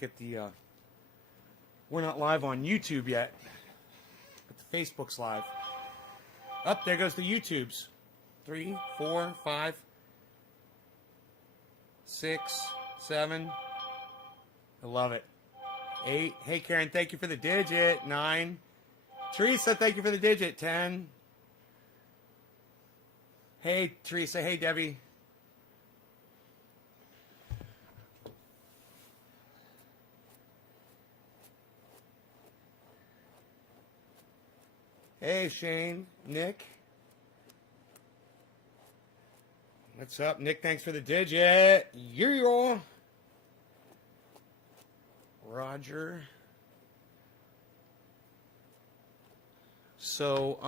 get the, we're not live on YouTube yet, but the Facebook's live. Up there goes the YouTubes. 3, 4, 5, 6, 7. I love it. 8. Hey, Karen, thank you for the digit. 9. Teresa, thank you for the digit. 10. Hey, Teresa. Hey, Debbie. Hey, Shane. Nick. What's up, Nick? Thanks for the digit. Yeah. Roger. So,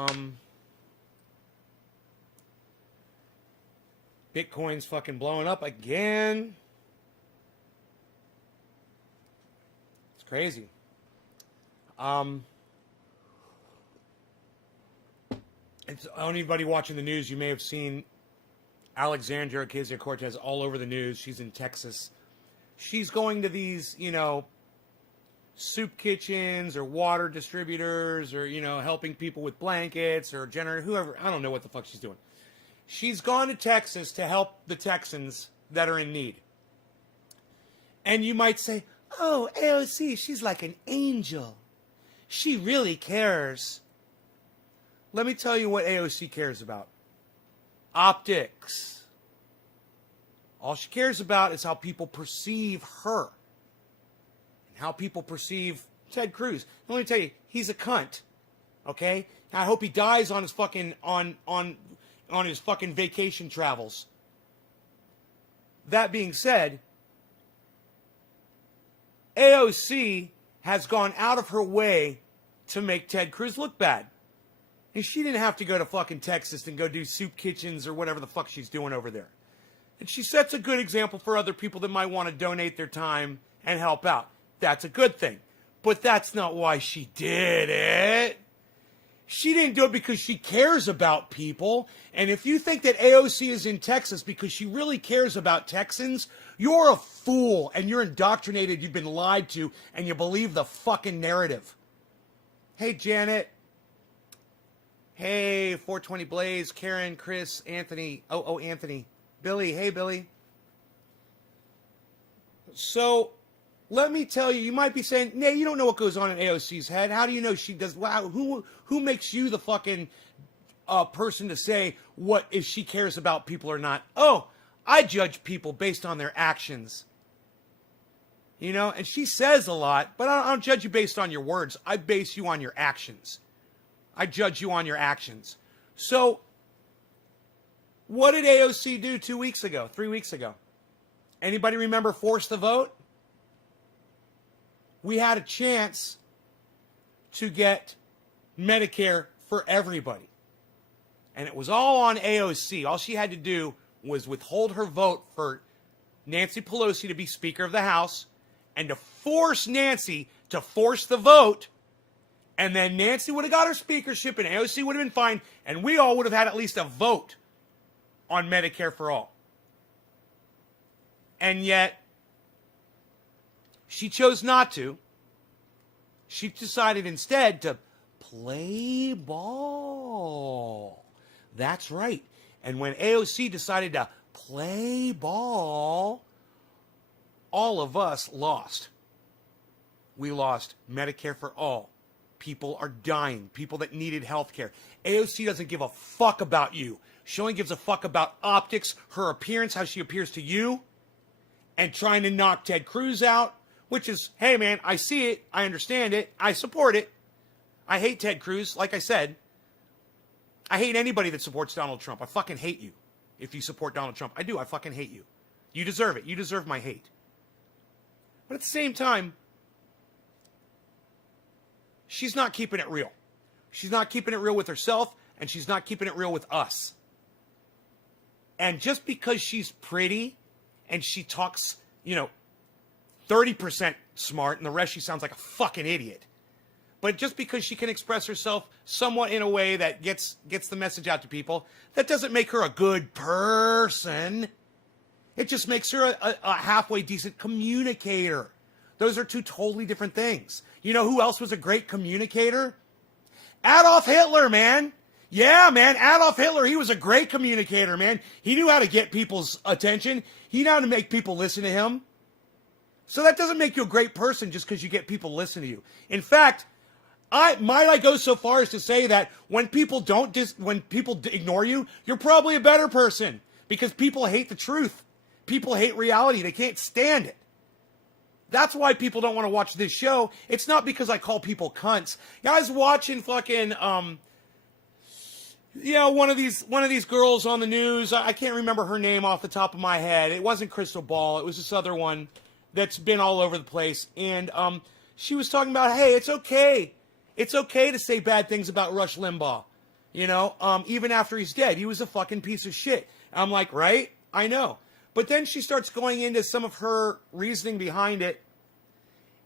Bitcoin's fucking blowing up again. It's crazy. Anybody watching the news, you may have seen Alexandria Ocasio-Cortez all over the news. She's in Texas. She's going to these, soup kitchens or water distributors or, helping people with blankets or whoever. I don't know what the fuck she's doing. She's gone to Texas to help the Texans that are in need. And you might say, oh, AOC, she's like an angel. She really cares. Let me tell you what AOC cares about. Optics. All she cares about is how people perceive her. And how people perceive Ted Cruz. Let me tell you, he's a cunt. Okay? I hope he dies on his fucking on his fucking vacation travels. That being said, AOC has gone out of her way to make Ted Cruz look bad. And she didn't have to go to fucking Texas and go do soup kitchens or whatever the fuck she's doing over there. And she sets a good example for other people that might want to donate their time and help out. That's a good thing. But that's not why she did it. She didn't do it because she cares about people. And if you think that AOC is in Texas because she really cares about Texans, you're a fool and you're indoctrinated, you've been lied to, and you believe the fucking narrative. Hey, Janet. Hey, 420 Blaze, Karen, Chris, Anthony. Oh, Anthony. Billy. Hey, Billy. So, let me tell you, you might be saying, Nay, you don't know what goes on in AOC's head. How do you know she does? Wow, who makes you the fucking person to say what if she cares about people or not? Oh, I judge people based on their actions. And she says a lot, but I don't judge you based on your words. I base you on your actions. I judge you on your actions. So, what did AOC do 2 weeks ago, 3 weeks ago? Anybody remember Force the Vote? We had a chance to get Medicare for everybody. And it was all on AOC. All she had to do was withhold her vote for Nancy Pelosi to be Speaker of the House and to force Nancy to force the vote. And then Nancy would have got her speakership and AOC would have been fine. And we all would have had at least a vote on Medicare for all. And yet, she chose not to. She decided instead to play ball. That's right. And when AOC decided to play ball, all of us lost. We lost Medicare for all. People are dying. People that needed health care. AOC doesn't give a fuck about you. She only gives a fuck about optics, her appearance, how she appears to you, and trying to knock Ted Cruz out, which is, hey man, I see it, I understand it, I support it. I hate Ted Cruz, like I said. I hate anybody that supports Donald Trump. I fucking hate you if you support Donald Trump. I do, I fucking hate you. You deserve it. You deserve my hate. But at the same time, she's not keeping it real. She's not keeping it real with herself, and she's not keeping it real with us. And just because she's pretty and she talks, 30% smart and the rest she sounds like a fucking idiot. But just because she can express herself somewhat in a way that gets the message out to people, that doesn't make her a good person. It just makes her a halfway decent communicator. Those are two totally different things. You know who else was a great communicator? Adolf Hitler, man. Yeah, man, Adolf Hitler, he was a great communicator, man. He knew how to get people's attention. He knew how to make people listen to him. So that doesn't make you a great person just because you get people to listen to you. In fact, I go so far as to say that when people ignore you, you're probably a better person because people hate the truth. People hate reality. They can't stand it. That's why people don't want to watch this show. It's not because I call people cunts. Guys watching fucking one of these girls on the news. I can't remember her name off the top of my head. It wasn't Crystal Ball. It was this other one that's been all over the place. And she was talking about, hey, it's okay. It's okay to say bad things about Rush Limbaugh. You know, even after he's dead. He was a fucking piece of shit. I'm like, right? I know. But then she starts going into some of her reasoning behind it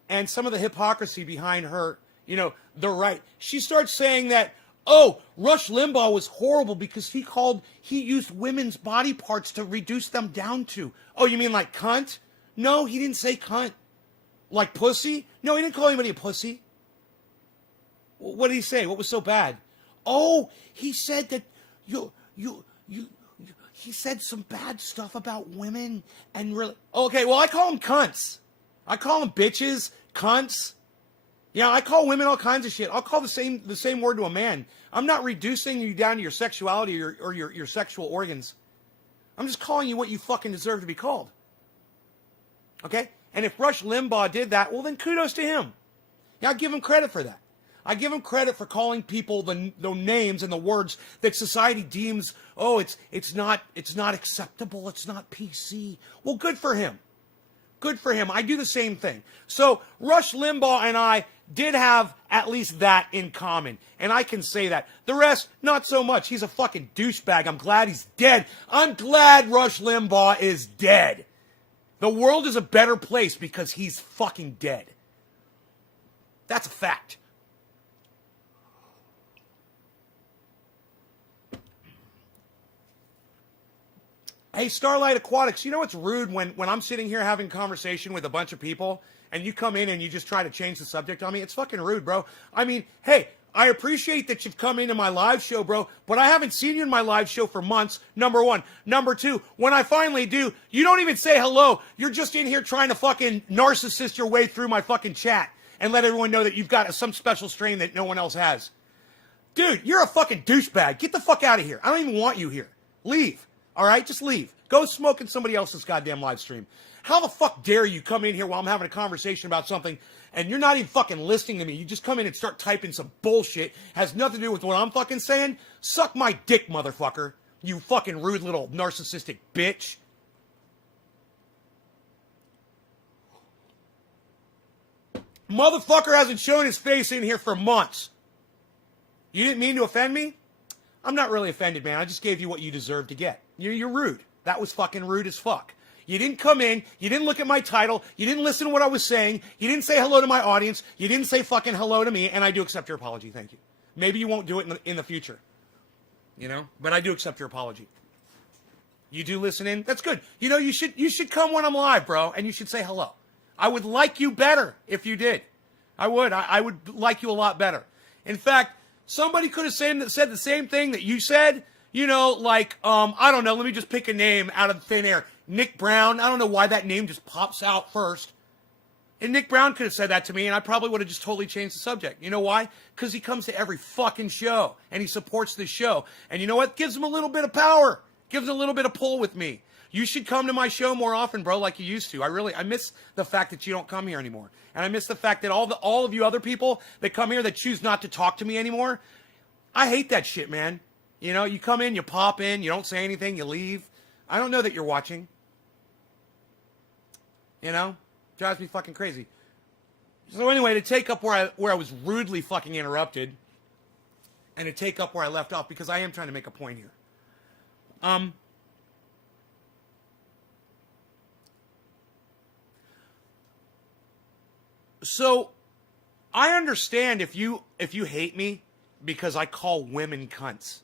and some of the hypocrisy behind her, you know, the right. She starts saying that, oh, Rush Limbaugh was horrible because he used women's body parts to reduce them down to. Oh, you mean like cunt? No, he didn't say cunt. Like pussy? No, he didn't call anybody a pussy. What did he say? What was so bad? Oh, he said that he said some bad stuff about women and really. Okay, well, I call them cunts. I call them bitches, cunts. Yeah, I call women all kinds of shit. I'll call the same word to a man. I'm not reducing you down to your sexuality or your sexual organs. I'm just calling you what you fucking deserve to be called. Okay? And if Rush Limbaugh did that, well, then kudos to him. Yeah, I give him credit for that. I give him credit for calling people the names and the words that society deems, oh, it's not acceptable, it's not PC. Well, good for him. Good for him. I do the same thing. So Rush Limbaugh and I did have at least that in common. And I can say that. The rest, not so much. He's a fucking douchebag. I'm glad he's dead. I'm glad Rush Limbaugh is dead. The world is a better place because he's fucking dead. That's a fact. Hey, Starlight Aquatics, you know what's rude when I'm sitting here having a conversation with a bunch of people and you come in and you just try to change the subject on me? It's fucking rude, bro. I mean, hey, I appreciate that you've come into my live show, bro, but I haven't seen you in my live show for months, number one. Number two, when I finally do, you don't even say hello. You're just in here trying to fucking narcissist your way through my fucking chat and let everyone know that you've got some special strain that no one else has. Dude, you're a fucking douchebag. Get the fuck out of here. I don't even want you here. Leave. All right, just leave. Go smoke in somebody else's goddamn live stream. How the fuck dare you come in here while I'm having a conversation about something and you're not even fucking listening to me. You just come in and start typing some bullshit. Has nothing to do with what I'm fucking saying. Suck my dick, motherfucker. You fucking rude little narcissistic bitch. Motherfucker hasn't shown his face in here for months. You didn't mean to offend me? I'm not really offended, man. I just gave you what you deserve to get. You're rude. That was fucking rude as fuck. You didn't come in. You didn't look at my title. You didn't listen to what I was saying. You didn't say hello to my audience. You didn't say fucking hello to me, and I do accept your apology. Thank you. Maybe you won't do it in the future. You know? But I do accept your apology. You do listen in? That's good. You know, you should come when I'm live, bro, and you should say hello. I would like you better if you did. I would. I would like you a lot better. In fact, somebody could have said the same thing that you said. You know, like, I don't know, let me just pick a name out of thin air. Nick Brown. I don't know why that name just pops out first. And Nick Brown could have said that to me, and I probably would have just totally changed the subject. You know why? Because he comes to every fucking show, and he supports this show. And you know what? Gives him a little bit of power. Gives him a little bit of pull with me. You should come to my show more often, bro, like you used to. I miss the fact that you don't come here anymore. And I miss the fact that all of you other people that come here that choose not to talk to me anymore, I hate that shit, man. You know, you come in, you pop in, you don't say anything, you leave. I don't know that you're watching. You know? Drives me fucking crazy. So anyway, to take up where I was rudely fucking interrupted, and to take up where I left off, because I am trying to make a point here. So, I understand if you hate me because I call women cunts.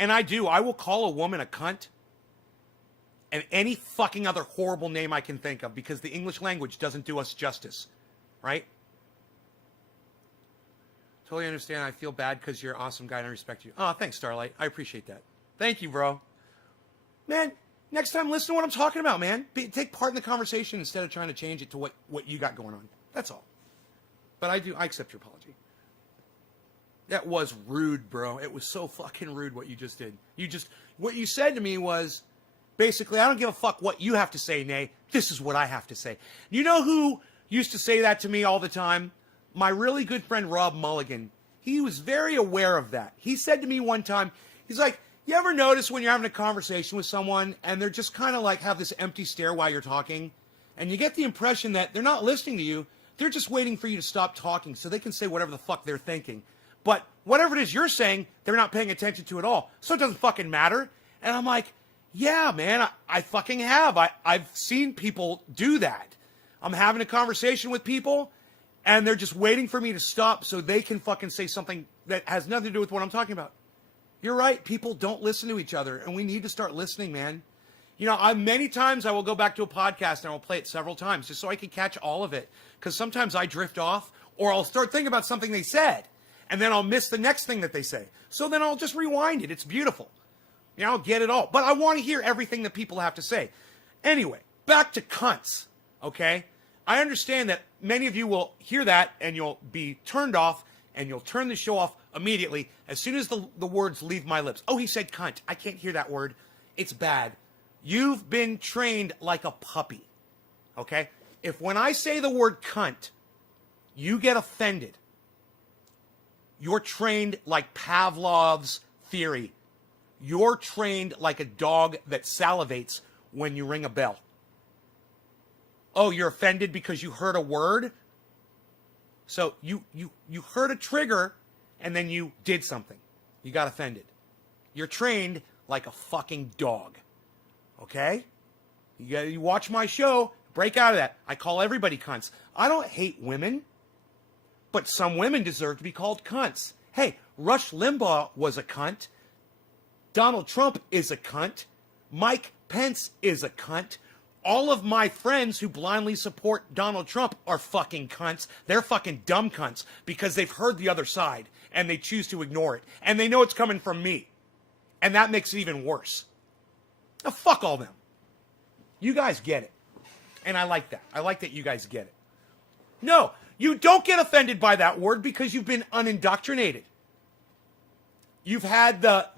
And I do. I will call a woman a cunt and any fucking other horrible name I can think of, because the English language doesn't do us justice, right? Totally understand. I feel bad because you're an awesome guy and I respect you. Oh, thanks, Starlight. I appreciate that. Thank you, bro. Man, next time, listen to what I'm talking about, man. Take part in the conversation instead of trying to change it to what you got going on. That's all. But I accept your apology. That was rude, bro. It was so fucking rude what you just did. What you said to me was, basically, I don't give a fuck what you have to say, Nay. This is what I have to say. You know who used to say that to me all the time? My really good friend, Rob Mulligan. He was very aware of that. He said to me one time, he's like, you ever notice when you're having a conversation with someone and they're just kind of like have this empty stare while you're talking? And you get the impression that they're not listening to you. They're just waiting for you to stop talking so they can say whatever the fuck they're thinking. But whatever it is you're saying, they're not paying attention to at all. So it doesn't fucking matter. And I'm like, yeah, man, I fucking have. I've seen people do that. I'm having a conversation with people and they're just waiting for me to stop so they can fucking say something that has nothing to do with what I'm talking about. You're right. People don't listen to each other, and we need to start listening, man. You know, many times I will go back to a podcast and I will play it several times just so I can catch all of it. Because sometimes I drift off, or I'll start thinking about something they said, and then I'll miss the next thing that they say. So then I'll just rewind it. It's beautiful. You know, I'll get it all. But I want to hear everything that people have to say. Anyway, back to cunts, okay? I understand that many of you will hear that and you'll be turned off and you'll turn the show off immediately as soon as the words leave my lips. Oh, he said cunt. I can't hear that word. It's bad. You've been trained like a puppy, okay? If when I say the word cunt, you get offended, you're trained like Pavlov's theory. You're trained like a dog that salivates when you ring a bell. Oh, you're offended because you heard a word? So you heard a trigger and then you did something. You got offended. You're trained like a fucking dog. Okay? You watch my show, break out of that. I call everybody cunts. I don't hate women, but some women deserve to be called cunts. Hey, Rush Limbaugh was a cunt. Donald Trump is a cunt. Mike Pence is a cunt. All of my friends who blindly support Donald Trump are fucking cunts. They're fucking dumb cunts because they've heard the other side and they choose to ignore it. And they know it's coming from me. And that makes it even worse. Now, fuck all them. You guys get it. And I like that. I like that you guys get it. No, you don't get offended by that word because you've been unindoctrinated. You've had the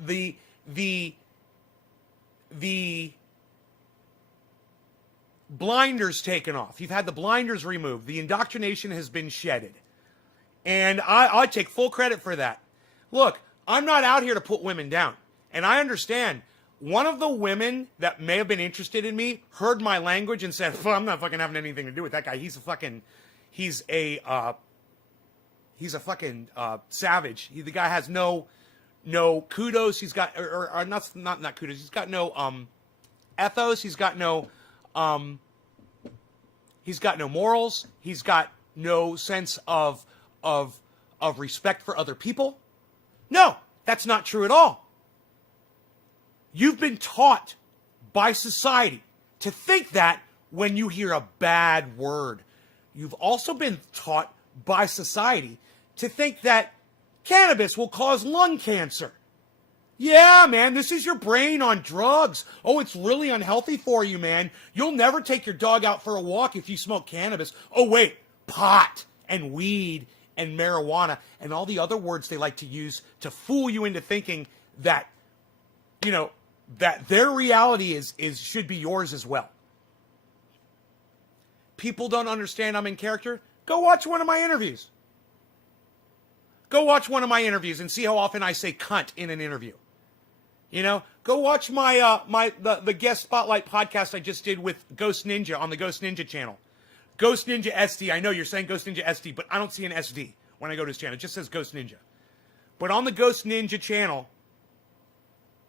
blinders taken off. You've had the blinders removed. The indoctrination has been shedded. And I take full credit for that. Look, I'm not out here to put women down. And I understand. One of the women that may have been interested in me heard my language and said, well, I'm not fucking having anything to do with that guy. He's a fucking savage. The guy has no kudos. He's got, or not kudos. He's got no ethos. He's got no morals. He's got no sense of respect for other people. No, that's not true at all. You've been taught by society to think that when you hear a bad word. You've also been taught by society to think that cannabis will cause lung cancer. Yeah, man, this is your brain on drugs. Oh, it's really unhealthy for you, man. You'll never take your dog out for a walk if you smoke cannabis. Oh, wait, pot and weed and marijuana and all the other words they like to use to fool you into thinking that, you know, that their reality is should be yours as well. People don't understand I'm in character. Go watch one of my interviews. Go watch one of my interviews and see how often I say cunt in an interview. You know, go watch my the guest spotlight podcast I just did with Ghost Ninja on the Ghost Ninja channel. Ghost Ninja SD. I know you're saying Ghost Ninja SD, but I don't see an SD when I go to his channel. It just says Ghost Ninja. But on the Ghost Ninja channel,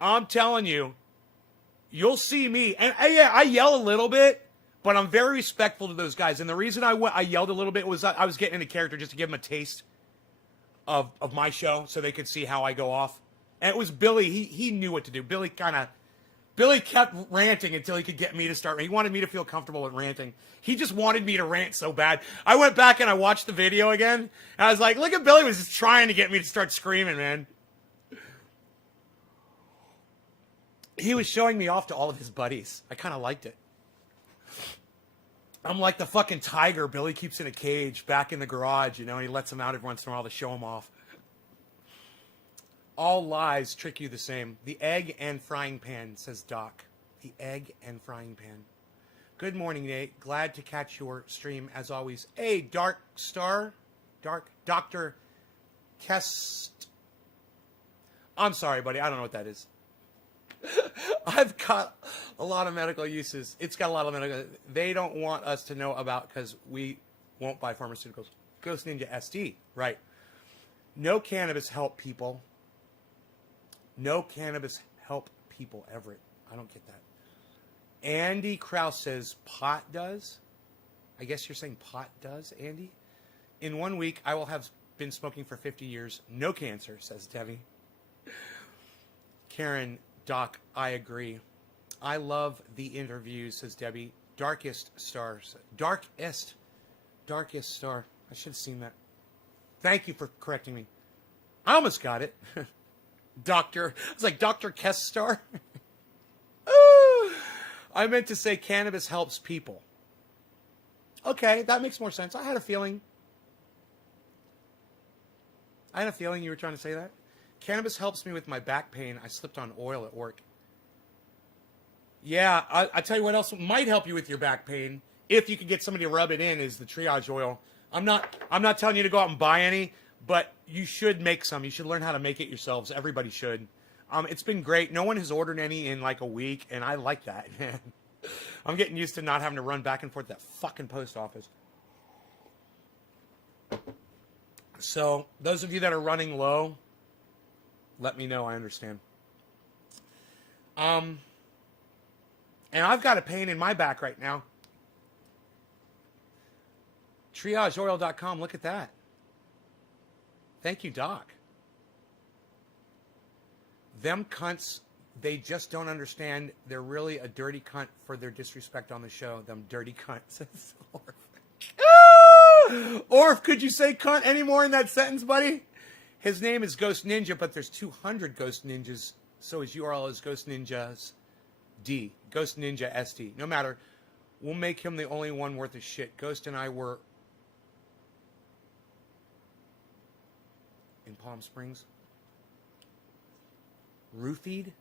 I'm telling you, you'll see me. And I yell a little bit, but I'm very respectful to those guys. And the reason I yelled a little bit was I was getting into character just to give them a taste of my show so they could see how I go off. And it was Billy. He knew what to do. Billy kind of Billy kept ranting until he could get me to start. He wanted me to feel comfortable with ranting. He just wanted me to rant so bad. I went back and I watched the video again. And I was like, look at Billy was just trying to get me to start screaming, man. He was showing me off to all of his buddies. I kind of liked it. I'm like the fucking tiger Billy keeps in a cage back in the garage, you know, and he lets them out every once in a while to show him off. All lies trick you the same. The egg and frying pan, says Doc. The egg and frying pan. Good morning, Nate. Glad to catch your stream as always. Hey, Dark Star. Dr. Kest. I'm sorry, buddy. I don't know what that is. I've got a lot of medical uses. It's got a lot of medical. They don't want us to know about because we won't buy pharmaceuticals. Ghost Ninja SD. Right. No cannabis help people. No cannabis help people, Everett. I don't get that. Andy Kraus says pot does. I guess you're saying pot does, Andy? In 1 week, I will have been smoking for 50 years. No cancer, says Debbie. Karen, Doc, I agree. I love the interviews, says Debbie. Darkest stars. Darkest star. I should have seen that. Thank you for correcting me. I almost got it. Doctor. I was like, Dr. Kestar. I meant to say cannabis helps people. Okay, that makes more sense. I had a feeling you were trying to say that. Cannabis helps me with my back pain. I slipped on oil at work. Yeah, I tell you what else might help you with your back pain, if you could get somebody to rub it in, is the triage oil. I'm not telling you to go out and buy any, but you should make some. You should learn how to make it yourselves. Everybody should. It's been great. No one has ordered any in like a week, and I like that, man. I'm getting used to not having to run back and forth to that fucking post office. So, those of you that are running low, let me know. I understand. And I've got a pain in my back right now. TriageOil.com. Look at that. Thank you, Doc. Them cunts, they just don't understand. They're really a dirty cunt for their disrespect on the show. Them dirty cunts. Orf, could you say cunt anymore in that sentence, buddy? His name is Ghost Ninja, but there's 200 Ghost Ninjas. So his URL is Ghost Ninjas D. Ghost Ninja SD. No matter. We'll make him the only one worth of shit. Ghost and I were in Palm Springs. Roofied?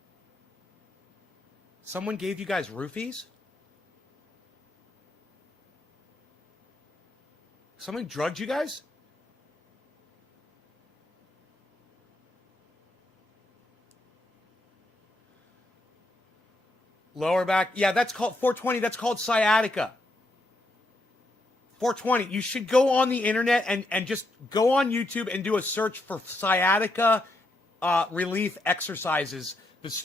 Someone gave you guys roofies? Someone drugged you guys? Lower back. Yeah, that's called 420. That's called sciatica. 420. You should go on the internet and just go on YouTube and do a search for sciatica relief exercises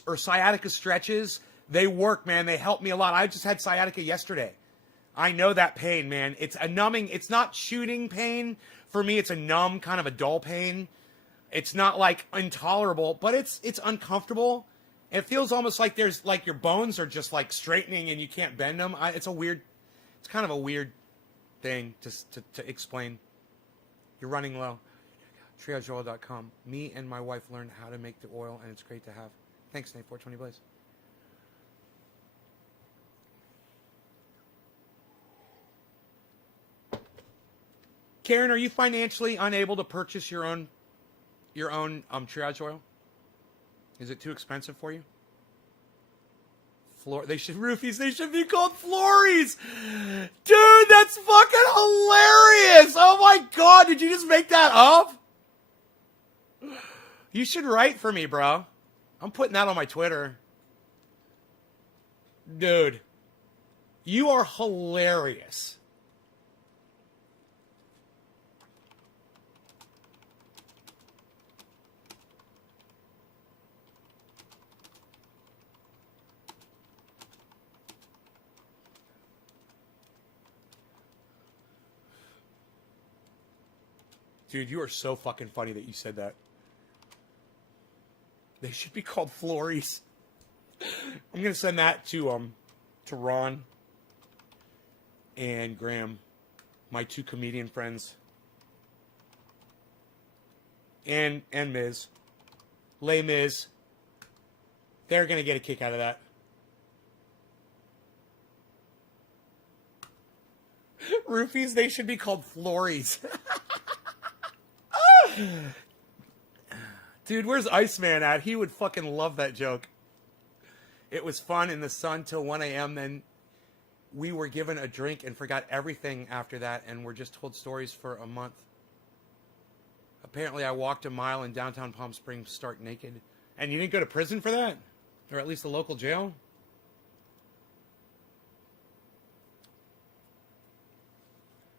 or sciatica stretches. They work, man. They help me a lot. I just had sciatica yesterday. I know that pain, man. It's a numbing. It's not shooting pain. For me, it's a numb, kind of a dull pain. It's not like intolerable, but it's uncomfortable. It feels almost like there's like your bones are just like straightening and you can't bend them. It's kind of a weird thing to explain. You're running low. TriageOil.com. Me and my wife learned how to make the oil, and it's great to have. Thanks, Nate. 420 Blaze. Karen, are you financially unable to purchase your own triage oil? Is it too expensive for you? They should roofies. They should be called Flories. Dude, that's fucking hilarious. Oh my God. Did you just make that up? You should write for me, bro. I'm putting that on my Twitter. Dude, you are hilarious. Dude, you are so fucking funny that you said that. They should be called Flories. I'm gonna send that to Ron and Graham, my two comedian friends, and Miz, Les Miz. They're gonna get a kick out of that. Roofies, they should be called Flories. Dude, where's Iceman at? He would fucking love that joke. It was fun in the sun till 1 a.m. Then we were given a drink and forgot everything after that, and were just told stories for a month. Apparently, I walked a mile in downtown Palm Springs stark naked. And you didn't go to prison for that? Or at least the local jail?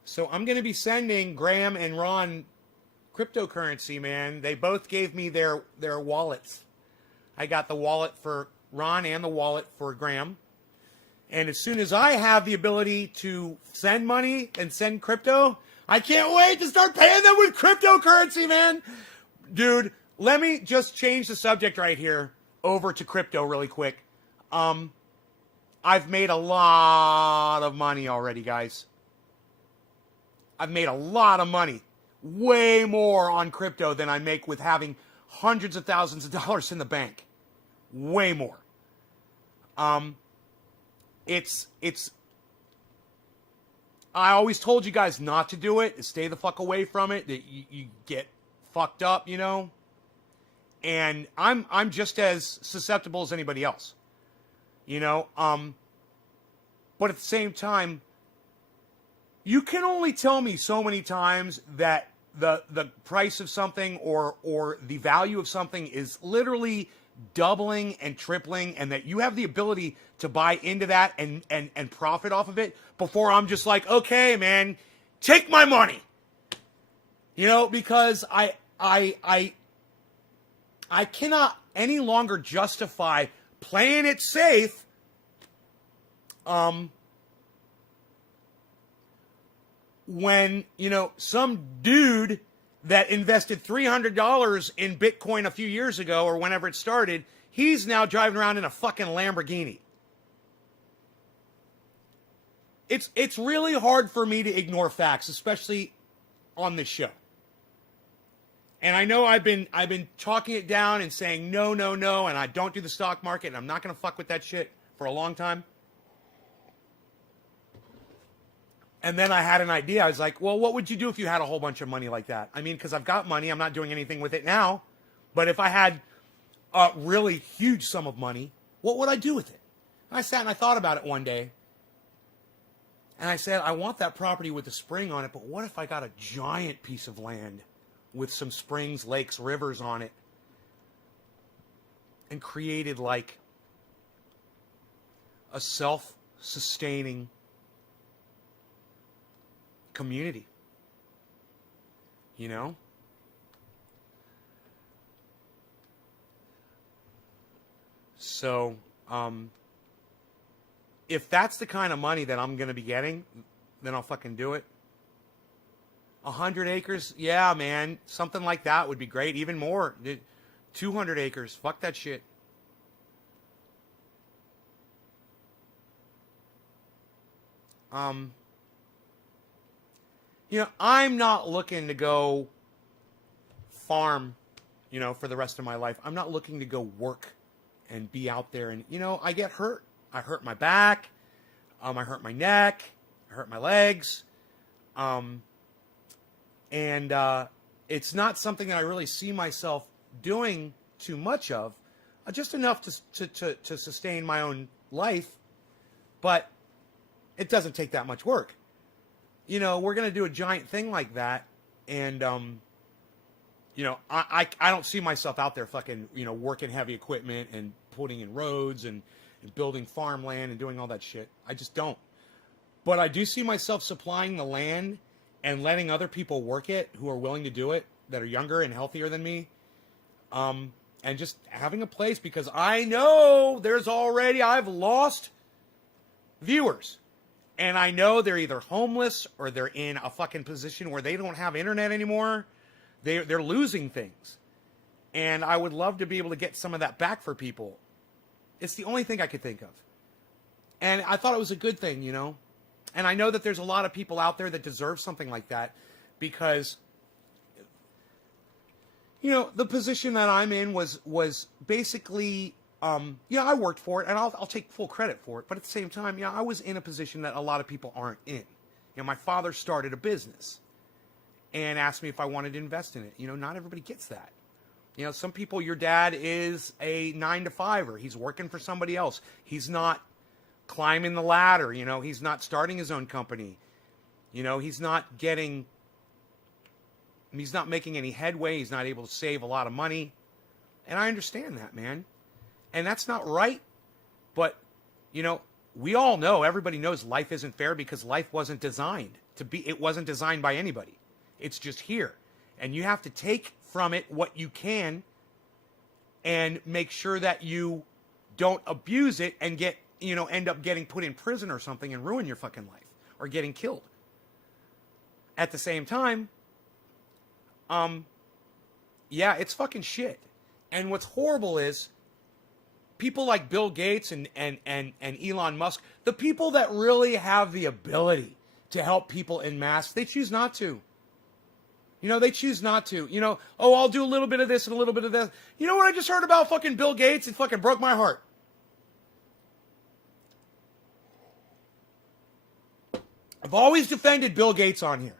So I'm going to be sending Graham and Ron cryptocurrency, man. They both gave me their wallets. I got the wallet for Ron and the wallet for Graham. And as soon as I have the ability to send money and send crypto, I can't wait to start paying them with cryptocurrency, man. Dude, let me just change the subject right here over to crypto really quick. I've made a lot of money already, guys. I've made a lot of money. Way more on crypto than I make with having hundreds of thousands of dollars in the bank. Way more. It's I always told you guys not to do it, to stay the fuck away from it, that you get fucked up, you know? And I'm just as susceptible as anybody else. You know? But at the same time, you can only tell me so many times that the price of something or the value of something is literally doubling and tripling, and that you have the ability to buy into that and profit off of it before I'm just like, okay, man, take my money. You know, because I cannot any longer justify playing it safe when, you know, some dude that invested $300 in Bitcoin a few years ago or whenever it started, he's now driving around in a fucking Lamborghini. It's really hard for me to ignore facts, especially on this show. And I know I've been talking it down and saying no, and I don't do the stock market, and I'm not going to fuck with that shit for a long time. And then I had an idea. I was like, well, what would you do if you had a whole bunch of money like that? I mean, because I've got money. I'm not doing anything with it now. But if I had a really huge sum of money, what would I do with it? And I sat and I thought about it one day. And I said, I want that property with a spring on it, but what if I got a giant piece of land with some springs, lakes, rivers on it, and created like a self-sustaining community, you know? So, if that's the kind of money that I'm going to be getting, then I'll fucking do it. 100 acres? Yeah, man. Something like that would be great. Even more. 200 acres. Fuck that shit. You know, I'm not looking to go farm, you know, for the rest of my life. I'm not looking to go work and be out there. And, you know, I get hurt. I hurt my back. I hurt my neck. I hurt my legs. And it's not something that I really see myself doing too much of. Just enough to sustain my own life. But it doesn't take that much work. You know, we're going to do a giant thing like that. And, you know, I don't see myself out there fucking, you know, working heavy equipment and putting in roads and building farmland and doing all that shit. I just don't. But I do see myself supplying the land and letting other people work it who are willing to do it, that are younger and healthier than me. And just having a place, because I know I've lost viewers. And I know they're either homeless or they're in a fucking position where they don't have internet anymore. They're losing things. And I would love to be able to get some of that back for people. It's the only thing I could think of. And I thought it was a good thing, And I know that there's a lot of people out there that deserve something like that because, the position that I'm in was basically, I worked for it, and I'll take full credit for it. But at the same time, I was in a position that a lot of people aren't in. My father started a business and asked me if I wanted to invest in it. Not everybody gets that. Some people, your dad is a 9-to-5er. He's working for somebody else. He's not climbing the ladder. He's not starting his own company. He's not making any headway. He's not able to save a lot of money. And I understand that, man. And that's not right. But, we all know, everybody knows life isn't fair because life wasn't designed to be, it wasn't designed by anybody. It's just here. And you have to take from it what you can and make sure that you don't abuse it and end up getting put in prison or something and ruin your fucking life or getting killed. At the same time, it's fucking shit. And what's horrible is people like Bill Gates and Elon Musk, the people that really have the ability to help people en masse, they choose not to. They choose not to. I'll do a little bit of this and a little bit of that. You know what I just heard about fucking Bill Gates? It fucking broke my heart. I've always defended Bill Gates on here.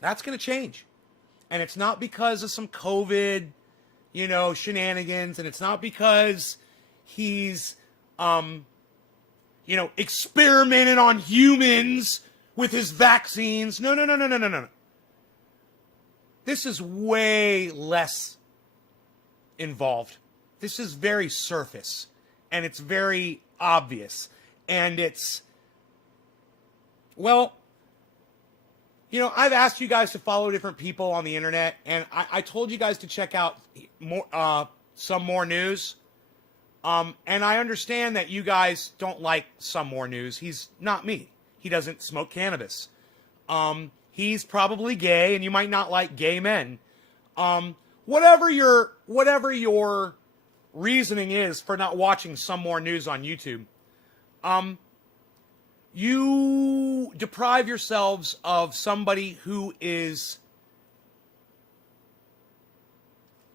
That's going to change. And it's not because of some COVID, shenanigans. And it's not because he's, experimented on humans with his vaccines. No. This is way less involved. This is very surface. And it's very obvious. And it's, I've asked you guys to follow different people on the internet. And I told you guys to check out some more news. And I understand that you guys don't like some more news. He's not me. He doesn't smoke cannabis. He's probably gay, and you might not like gay men. Whatever your reasoning is for not watching some more news on YouTube, you deprive yourselves of somebody who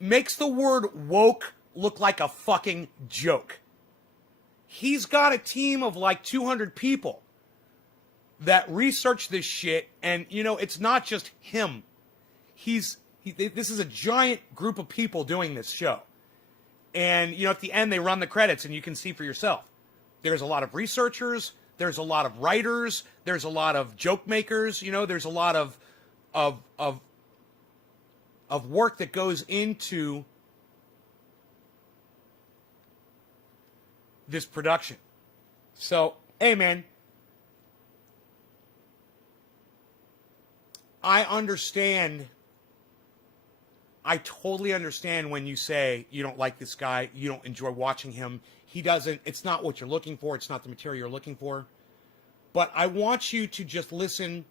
makes the word woke look like a fucking joke. He's got a team of like 200 people that research this shit, and it's not just him. This is a giant group of people doing this show. And at the end they run the credits and you can see for yourself. There's a lot of researchers, there's a lot of writers, there's a lot of joke makers, there's a lot of work that goes into this production. So, hey man, I totally understand when you say you don't like this guy, you don't enjoy watching him. It's not what you're looking for, it's not the material you're looking for. But I want you to just listen.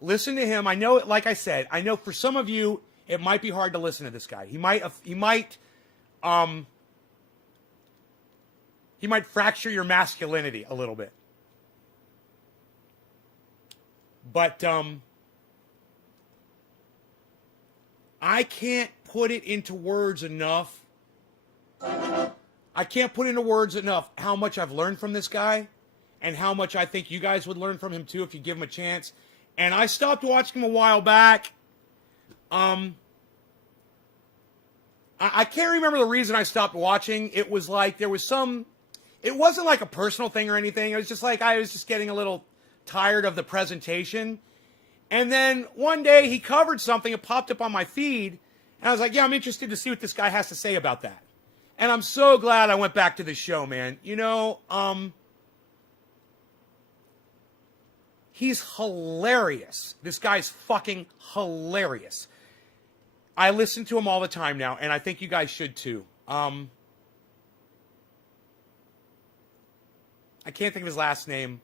Listen to him. I know, like I said, I know for some of you, it might be hard to listen to this guy. He might fracture your masculinity a little bit. But I can't put it into words enough. How much I've learned from this guy and how much I think you guys would learn from him too if you give him a chance. And I stopped watching him a while back. I can't remember the reason I stopped watching. It was like it wasn't like a personal thing or anything. It was just like I was just getting a little tired of the presentation. And then one day he covered something, it popped up on my feed, and I was like, yeah, I'm interested to see what this guy has to say about that. And I'm so glad I went back to this show, man. He's hilarious. This guy's fucking hilarious. I listen to him all the time now, and I think you guys should too. I can't think of his last name.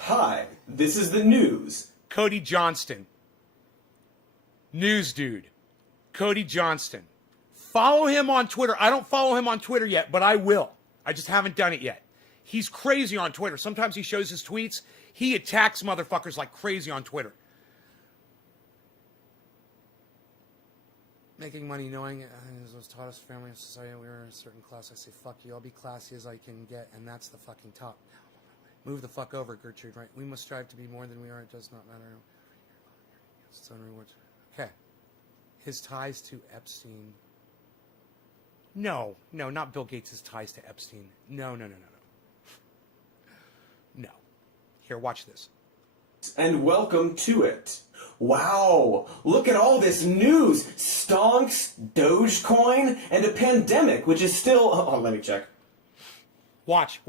Hi, this is the news. Cody Johnston. News dude. Cody Johnston. Follow him on Twitter. I don't follow him on Twitter yet, but I will. I just haven't done it yet. He's crazy on Twitter. Sometimes he shows his tweets. He attacks motherfuckers like crazy on Twitter. Making money knowing as was taught us family and society, we were in a certain class. I say, fuck you, I'll be classy as I can get, and that's the fucking top. Move the fuck over, Gertrude, right? We must strive to be more than we are. It does not matter. Its own rewards. Okay. His ties to Epstein. No, not Bill Gates' ties to Epstein. No. No. Here, watch this. And welcome to it. Wow, look at all this news. Stonks, Dogecoin, and a pandemic, which is still... Oh, let me check. Watch.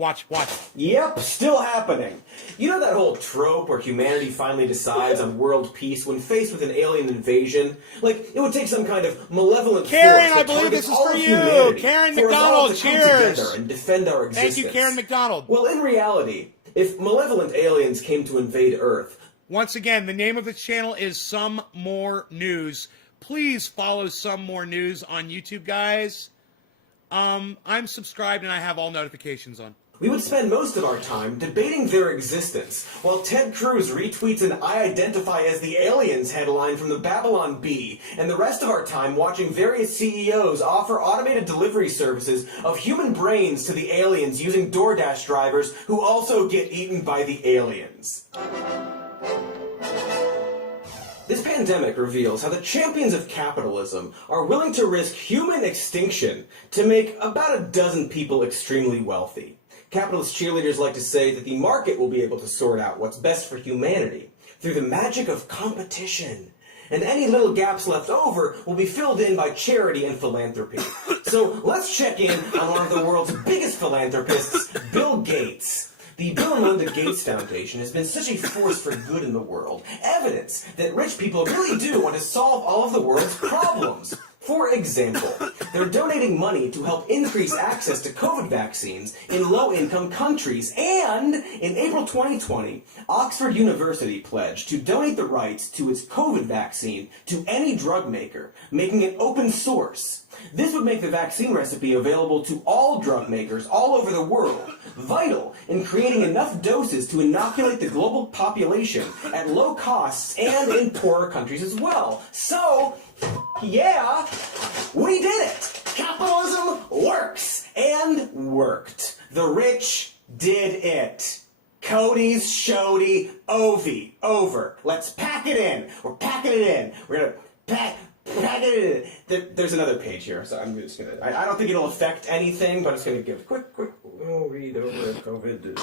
Yep, still happening. You know that whole trope where humanity finally decides on world peace when faced with an alien invasion? Like, it would take some kind of malevolent Karen, force I believe this is for you. humanity Karen for us all McDonald, to come cheers. together and defend our existence. Thank you, Karen McDonald. Well, in reality, if malevolent aliens came to invade Earth... Once again, the name of this channel is Some More News. Please follow Some More News on YouTube, guys. I'm subscribed and I have all notifications on. We would spend most of our time debating their existence, while Ted Cruz retweets an "I identify as the aliens" headline from the Babylon Bee, and the rest of our time watching various CEOs offer automated delivery services of human brains to the aliens using DoorDash drivers who also get eaten by the aliens. This pandemic reveals how the champions of capitalism are willing to risk human extinction to make about a dozen people extremely wealthy. Capitalist cheerleaders like to say that the market will be able to sort out what's best for humanity through the magic of competition. And any little gaps left over will be filled in by charity and philanthropy. So let's check in on one of the world's biggest philanthropists, Bill Gates. The Bill and Melinda Gates Foundation has been such a force for good in the world, evidence that rich people really do want to solve all of the world's problems. For example, they're donating money to help increase access to COVID vaccines in low-income countries, and in April 2020, Oxford University pledged to donate the rights to its COVID vaccine to any drug maker, making it open source. This would make the vaccine recipe available to all drug makers all over the world, vital in creating enough doses to inoculate the global population at low costs and in poorer countries as well. So, yeah, we did it! Capitalism works! And worked. The rich did it. Cody's Shody Ovi. Over. Let's pack it in. We're packing it in. We're gonna pack it in. There's another page here, so I'm just gonna... I don't think it'll affect anything, but I'm just gonna give a quick read over COVID.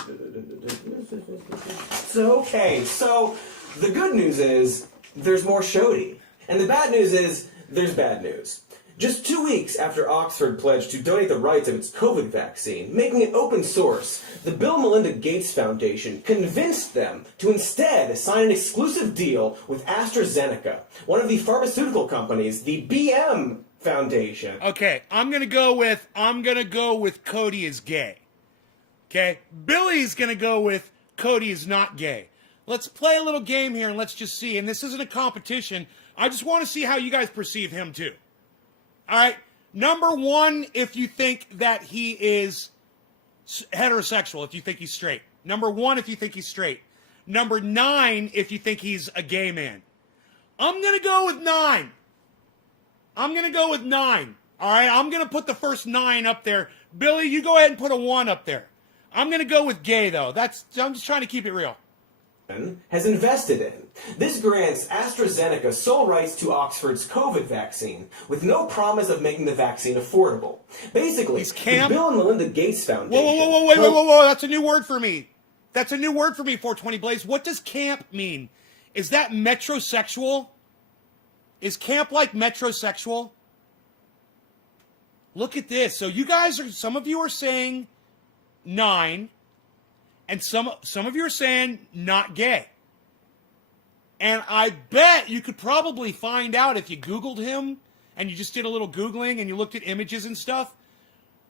So the good news is there's more Shody. And the bad news is there's bad news. Just 2 weeks after Oxford pledged to donate the rights of its COVID vaccine, making it open source, the Bill and Melinda Gates Foundation convinced them to instead sign an exclusive deal with AstraZeneca, one of the pharmaceutical companies, the BM Foundation. Okay, I'm gonna go with Cody is gay. Okay, Billy's gonna go with Cody is not gay. Let's play a little game here and let's just see. And this isn't a competition. I just want to see how you guys perceive him too. All right. Number one, if you think that he is heterosexual, if you think he's straight. Number one, if you think he's straight. Number 9, if you think he's a gay man. I'm going to go with 9. I'm going to go with 9. All right. I'm going to put the first 9 up there. Billy, you go ahead and put a 1 up there. I'm going to go with gay, though. I'm just trying to keep it real. Has invested in. This grants AstraZeneca sole rights to Oxford's COVID vaccine, with no promise of making the vaccine affordable. Basically, the Bill and Melinda Gates Foundation... Whoa, that's a new word for me. That's a new word for me, 420 Blaze. What does camp mean? Is that metrosexual? Is camp like metrosexual? Look at this. So you guys some of you are saying 9... And some of you are saying not gay. And I bet you could probably find out if you Googled him and you just did a little Googling and you looked at images and stuff.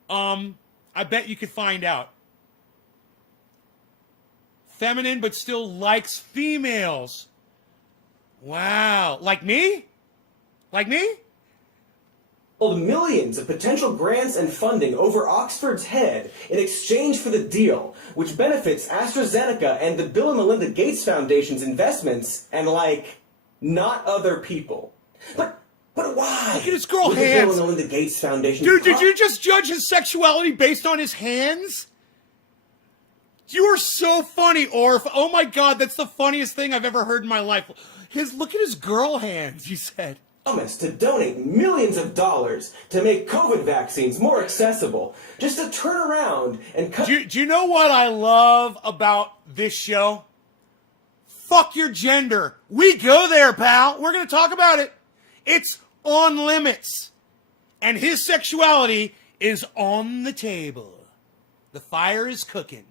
I bet you could find out. Feminine, but still likes females. Wow. Like me? Like me? Millions of potential grants and funding over Oxford's head in exchange for the deal, which benefits AstraZeneca and the Bill and Melinda Gates Foundation's investments and, like, not other people. But why? Look at his girl Would hands. The Bill and Melinda Gates Foundation. Dude, did you just judge his sexuality based on his hands? You are so funny, Orf. Oh my God, that's the funniest thing I've ever heard in my life. Look at his girl hands, you said. Promised to donate millions of dollars to make COVID vaccines more accessible, just to turn around and cut. Do you know what I love about this show? Fuck your gender. We go there, pal. We're going to talk about it. It's on limits. And his sexuality is on the table. The fire is cooking.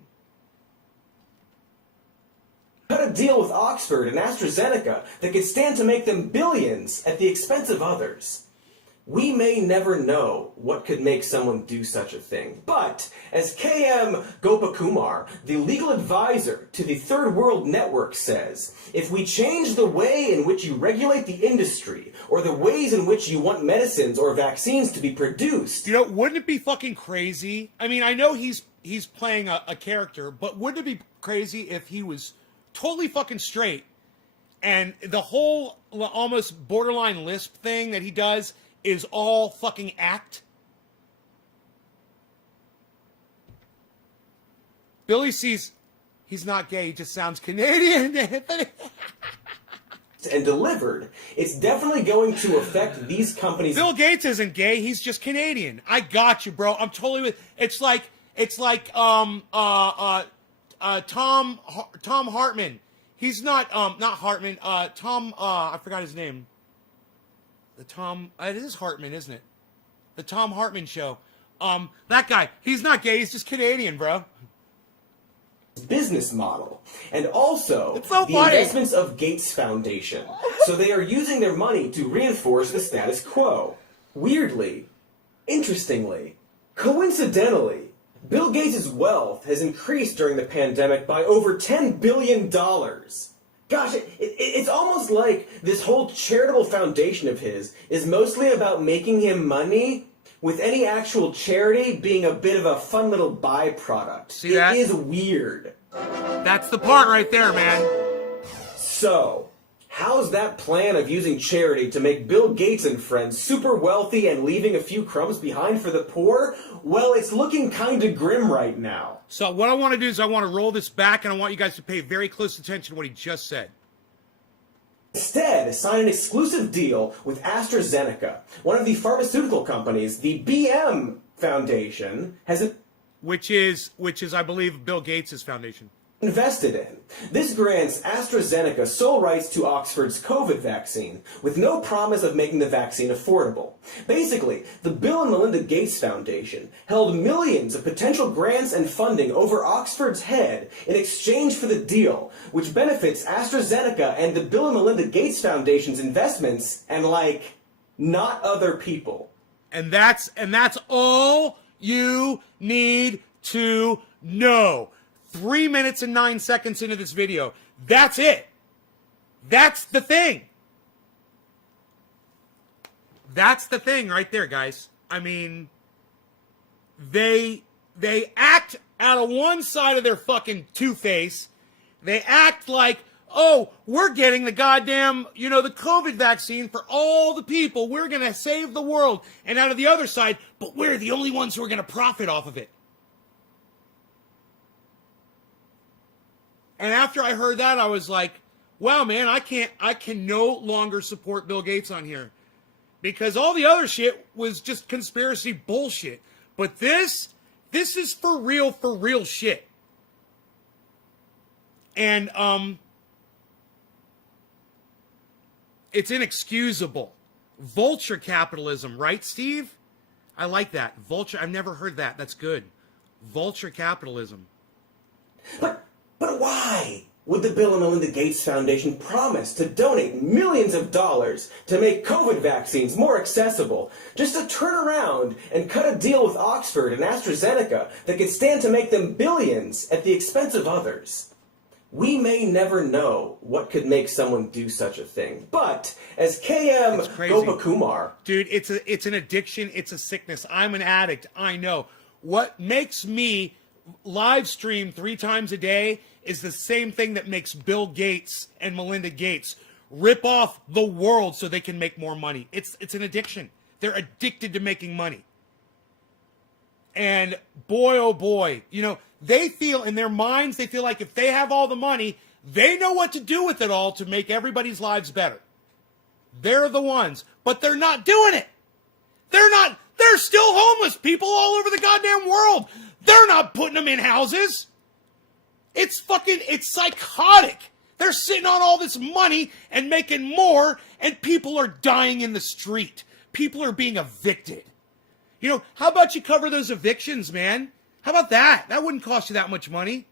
Cut a deal with Oxford and AstraZeneca that could stand to make them billions at the expense of others. We may never know what could make someone do such a thing, but as KM Gopakumar, the legal advisor to the Third World Network, says, if we change the way in which you regulate the industry or the ways in which you want medicines or vaccines to be produced... You know, wouldn't it be fucking crazy? I mean, I know he's playing a character, but wouldn't it be crazy if he was totally fucking straight and the whole almost borderline lisp thing that he does is all fucking act? Billy sees he's not gay, he just sounds Canadian. and delivered, it's definitely going to affect these companies. Bill Gates isn't gay, he's just Canadian. I got you, bro. I'm totally with. It's like Tom Hartman. He's not Hartman. Tom. I forgot his name. It is Hartman, isn't it? The Tom Hartman Show. That guy. He's not gay. He's just Canadian, bro. Business model, and also it's so the funny. Investments of Gates Foundation. So they are using their money to reinforce the status quo. Weirdly, interestingly, coincidentally, Bill Gates' wealth has increased during the pandemic by over $10 billion. Gosh, it's almost like this whole charitable foundation of his is mostly about making him money, with any actual charity being a bit of a fun little byproduct. See that? It is weird. That's the part right there, man. So, how's that plan of using charity to make Bill Gates and friends super wealthy and leaving a few crumbs behind for the poor? Well, it's looking kind of grim right now. So what I want to do is I want to roll this back, and I want you guys to pay very close attention to what he just said. Instead, sign an exclusive deal with AstraZeneca, one of the pharmaceutical companies the BM Foundation has which is I believe Bill Gates' foundation. Invested in. This grants AstraZeneca sole rights to Oxford's COVID vaccine, with no promise of making the vaccine affordable. Basically, the Bill and Melinda Gates Foundation held millions of potential grants and funding over Oxford's head in exchange for the deal, which benefits AstraZeneca and the Bill and Melinda Gates Foundation's investments and, like, not other people. And that's all you need to know. 3 minutes and 9 seconds into this video. That's it. That's the thing. That's the thing right there, guys. I mean, they act out of one side of their fucking two-face. They act like, oh, we're getting the goddamn, the COVID vaccine for all the people. We're going to save the world. And out of the other side, but we're the only ones who are going to profit off of it. And after I heard that, I was like, wow, man, I can no longer support Bill Gates on here. Because all the other shit was just conspiracy bullshit. But this is for real shit. And, it's inexcusable. Vulture capitalism, right, Steve? I like that. Vulture, I've never heard that. That's good. Vulture capitalism. But why? Would the Bill and Melinda Gates Foundation promise to donate millions of dollars to make COVID vaccines more accessible, just to turn around and cut a deal with Oxford and AstraZeneca that could stand to make them billions at the expense of others? We may never know what could make someone do such a thing, but as KM Gopakumar... Dude, it's an addiction, it's a sickness. I'm an addict, I know. What makes me live stream 3 times a day is the same thing that makes Bill Gates and Melinda Gates rip off the world so they can make more money. It's an addiction. They're addicted to making money. And boy, oh boy, you know, they feel in their minds, they feel like if they have all the money, they know what to do with it all to make everybody's lives better. They're the ones, but they're not doing it. They're still homeless people all over the goddamn world. They're not putting them in houses. It's psychotic. They're sitting on all this money and making more, and people are dying in the street. People are being evicted. You know, how about you cover those evictions, man? How about that? That wouldn't cost you that much money.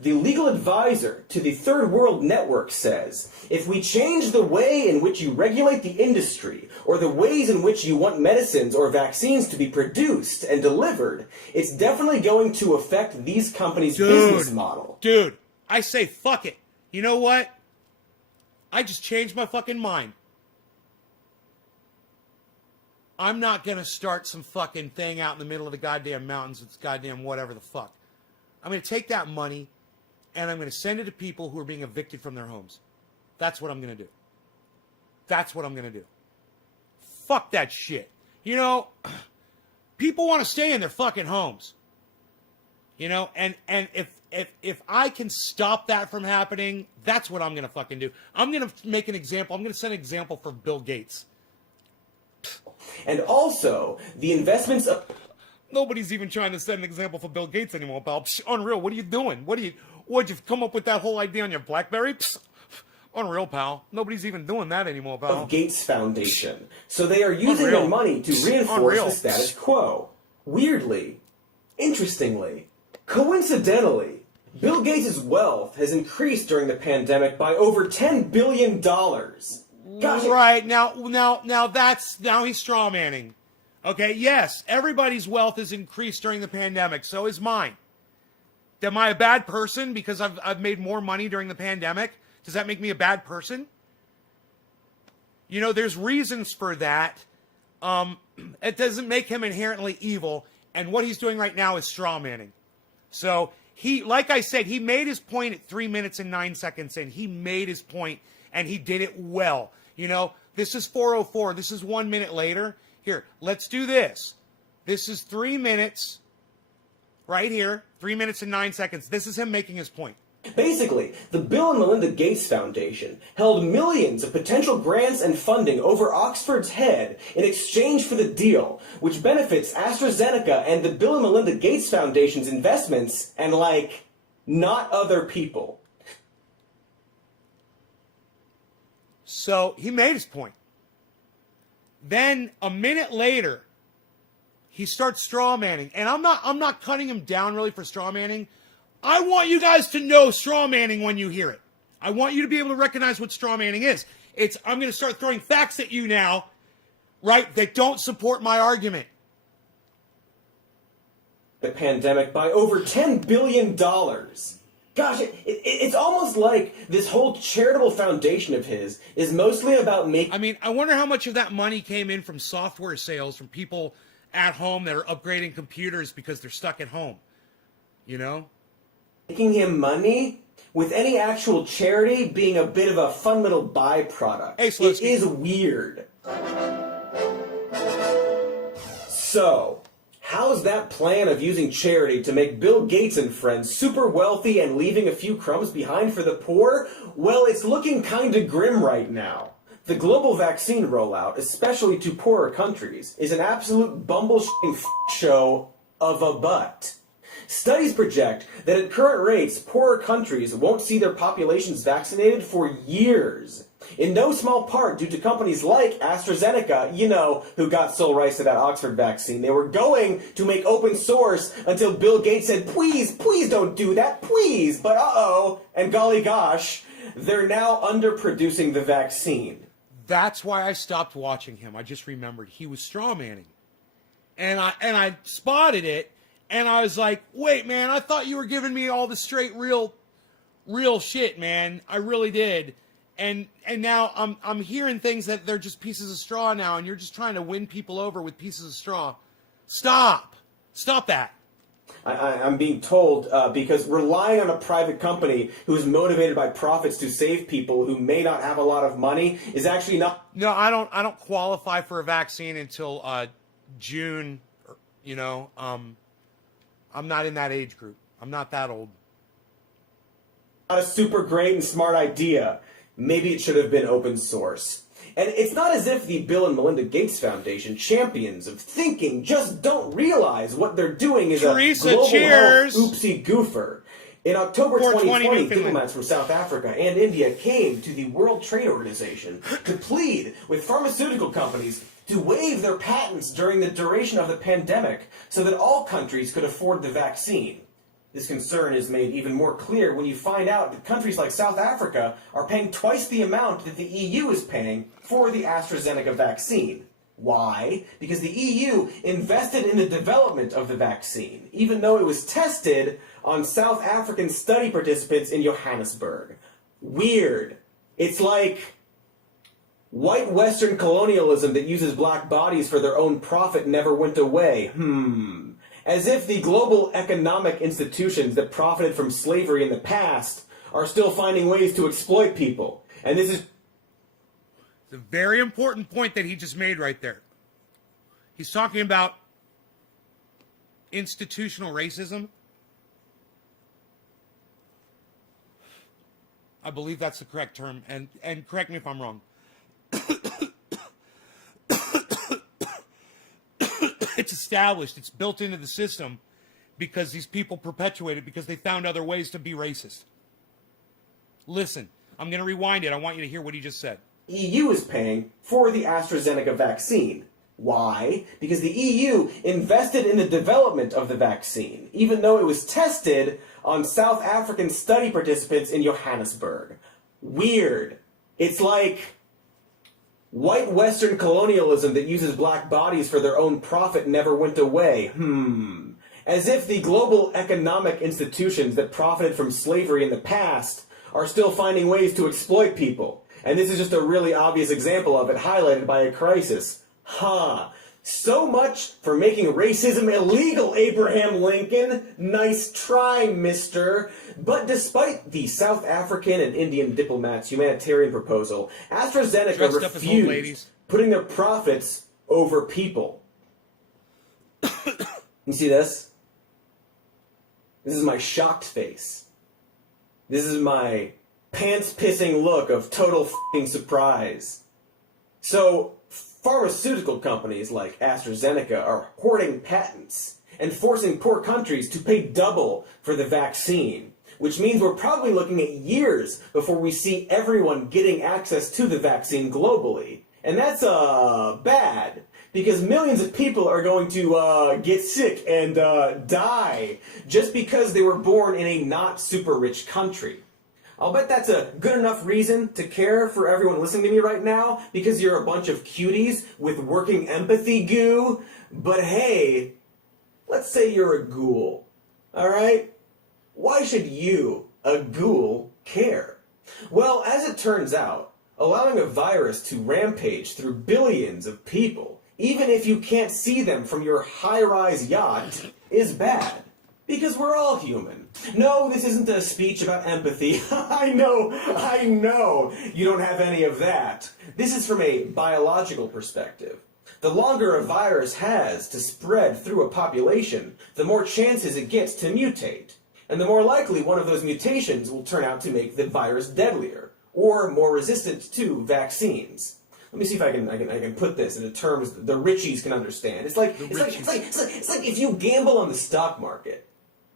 The legal advisor to the Third World Network says, if we change the way in which you regulate the industry, or the ways in which you want medicines or vaccines to be produced and delivered, it's definitely going to affect these companies' business model. Dude, I say fuck it. You know what? I just changed my fucking mind. I'm not going to start some fucking thing out in the middle of the goddamn mountains with goddamn whatever the fuck. I'm going to take that money and I'm going to send it to people who are being evicted from their homes. That's what I'm going to do. That's what I'm going to do. Fuck that shit. You know, people want to stay in their fucking homes. You know, and if I can stop that from happening, that's what I'm going to fucking do. I'm going to make an example. I'm going to set an example for Bill Gates. And also, the investments of... Nobody's even trying to set an example for Bill Gates anymore, pal. Psh, unreal. What are you doing? What'd you come up with that whole idea on your BlackBerry? Psh, unreal, pal. Nobody's even doing that anymore, pal. Of Gates Foundation. So they are using their money to reinforce the status quo. Weirdly, interestingly, coincidentally, Bill Gates' wealth has increased during the pandemic by over $10 billion. Gosh, right, now he's straw manning. Okay, yes, everybody's wealth has increased during the pandemic, so is mine. Am I a bad person because I've made more money during the pandemic? Does that make me a bad person? You know, there's reasons for that. It doesn't make him inherently evil, and what he's doing right now is straw manning. So, like I said, he made his point at 3 minutes and 9 seconds in. He made his point, and he did it well. You know, this is 4:04. This is 1 minute later. Here, let's do this. This is 3 minutes, right here, 3 minutes and 9 seconds. This is him making his point. Basically, the Bill and Melinda Gates Foundation held millions of potential grants and funding over Oxford's head in exchange for the deal, which benefits AstraZeneca and the Bill and Melinda Gates Foundation's investments and, like, not other people. So, he made his point. Then a minute later, he starts straw manning, and I'm not cutting him down really for straw manning. I want you guys to know straw manning when you hear it. I want you to be able to recognize what straw manning is. I'm going to start throwing facts at you now, right, that don't support my argument. The pandemic by over $10 billion. Gosh, it's almost like this whole charitable foundation of his is mostly about making... I mean, I wonder how much of that money came in from software sales, from people at home that are upgrading computers because they're stuck at home. You know? Making him money, with any actual charity being a bit of a fun little byproduct. Hey, it is weird. So... how's that plan of using charity to make Bill Gates and friends super wealthy and leaving a few crumbs behind for the poor? Well, it's looking kinda grim right now. The global vaccine rollout, especially to poorer countries, is an absolute bumble show of a butt. Studies project that at current rates, poorer countries won't see their populations vaccinated for years. In no small part due to companies like AstraZeneca, who got sole rights to that Oxford vaccine. They were going to make open source until Bill Gates said, please don't do that, please. But and golly gosh, they're now underproducing the vaccine. That's why I stopped watching him. I just remembered he was strawmanning. And I spotted it, and I was like, wait, man, I thought you were giving me all the straight, real shit, man. I really did. And now I'm hearing things that they're just pieces of straw now, and you're just trying to win people over with pieces of straw. Stop that. I'm being told because relying on a private company who's motivated by profits to save people who may not have a lot of money is actually not. No, I don't qualify for a vaccine until June. I'm not in that age group. I'm not that old. Not a super great and smart idea. Maybe it should have been open source. And it's not as if the Bill and Melinda Gates Foundation, champions of thinking, just don't realize what they're doing is Teresa, a global cheers. health oopsie goofer. In October 2020, diplomats from South Africa and India came to the World Trade Organization to plead with pharmaceutical companies to waive their patents during the duration of the pandemic so that all countries could afford the vaccine. This concern is made even more clear when you find out that countries like South Africa are paying twice the amount that the EU is paying for the AstraZeneca vaccine. Why? Because the EU invested in the development of the vaccine, even though it was tested on South African study participants in Johannesburg. Weird. It's like white Western colonialism that uses black bodies for their own profit never went away. As if the global economic institutions that profited from slavery in the past are still finding ways to exploit people. And this is a very important point that he just made right there. He's talking about institutional racism. I believe that's the correct term, and correct me if I'm wrong. It's established. It's built into the system because these people perpetuate it because they found other ways to be racist. Listen, I'm going to rewind it. I want you to hear what he just said. EU is paying for the AstraZeneca vaccine. Why? Because the EU invested in the development of the vaccine, even though it was tested on South African study participants in Johannesburg. Weird. It's like white Western colonialism that uses black bodies for their own profit never went away. As if the global economic institutions that profited from slavery in the past are still finding ways to exploit people. And this is just a really obvious example of it, highlighted by a crisis. So much for making racism illegal, Abraham Lincoln. Nice try, mister. But despite the South African and Indian diplomats' humanitarian proposal, AstraZeneca refused putting their profits over people. You see this? This is my shocked face. This is my pants-pissing look of total f***ing surprise. So, pharmaceutical companies like AstraZeneca are hoarding patents and forcing poor countries to pay double for the vaccine, which means we're probably looking at years before we see everyone getting access to the vaccine globally. And that's bad, because millions of people are going to get sick and die just because they were born in a not super rich country. I'll bet that's a good enough reason to care for everyone listening to me right now, because you're a bunch of cuties with working empathy goo. But hey, let's say you're a ghoul, alright? Why should you, a ghoul, care? Well, as it turns out, allowing a virus to rampage through billions of people, even if you can't see them from your high-rise yacht, is bad. Because we're all human. No, this isn't a speech about empathy. I know, you don't have any of that. This is from a biological perspective. The longer a virus has to spread through a population, the more chances it gets to mutate. And the more likely one of those mutations will turn out to make the virus deadlier, or more resistant to vaccines. Let me see if I can put this into terms the richies can understand. It's like if you gamble on the stock market.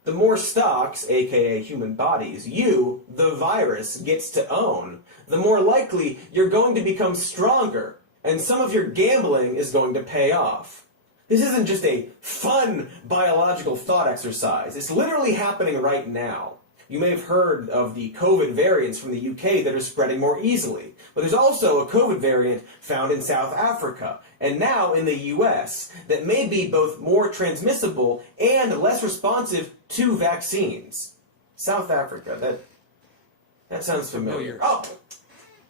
the more stocks, aka human bodies, you, the virus, gets to own, the more likely you're going to become stronger, and some of your gambling is going to pay off. This isn't just a fun biological thought exercise. It's literally happening right now. You may have heard of the COVID variants from the UK that are spreading more easily, but there's also a COVID variant found in South Africa, and now in the US, that may be both more transmissible and less responsive to vaccines. South Africa, that sounds familiar. Oh,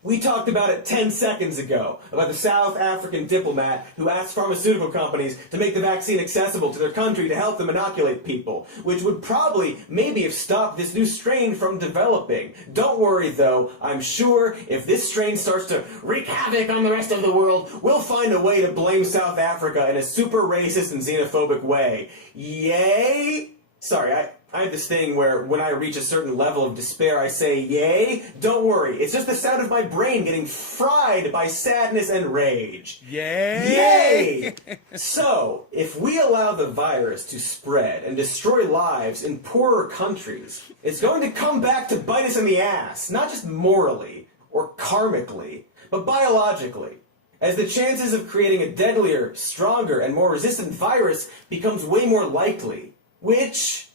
we talked about it 10 seconds ago, about the South African diplomat who asked pharmaceutical companies to make the vaccine accessible to their country to help them inoculate people, which would probably maybe have stopped this new strain from developing. Don't worry though, I'm sure if this strain starts to wreak havoc on the rest of the world, we'll find a way to blame South Africa in a super racist and xenophobic way. Yay? Sorry, I have this thing where when I reach a certain level of despair, I say, yay? Don't worry, it's just the sound of my brain getting fried by sadness and rage. Yay! Yay! So, if we allow the virus to spread and destroy lives in poorer countries, it's going to come back to bite us in the ass, not just morally or karmically, but biologically. As the chances of creating a deadlier, stronger, and more resistant virus becomes way more likely. Which,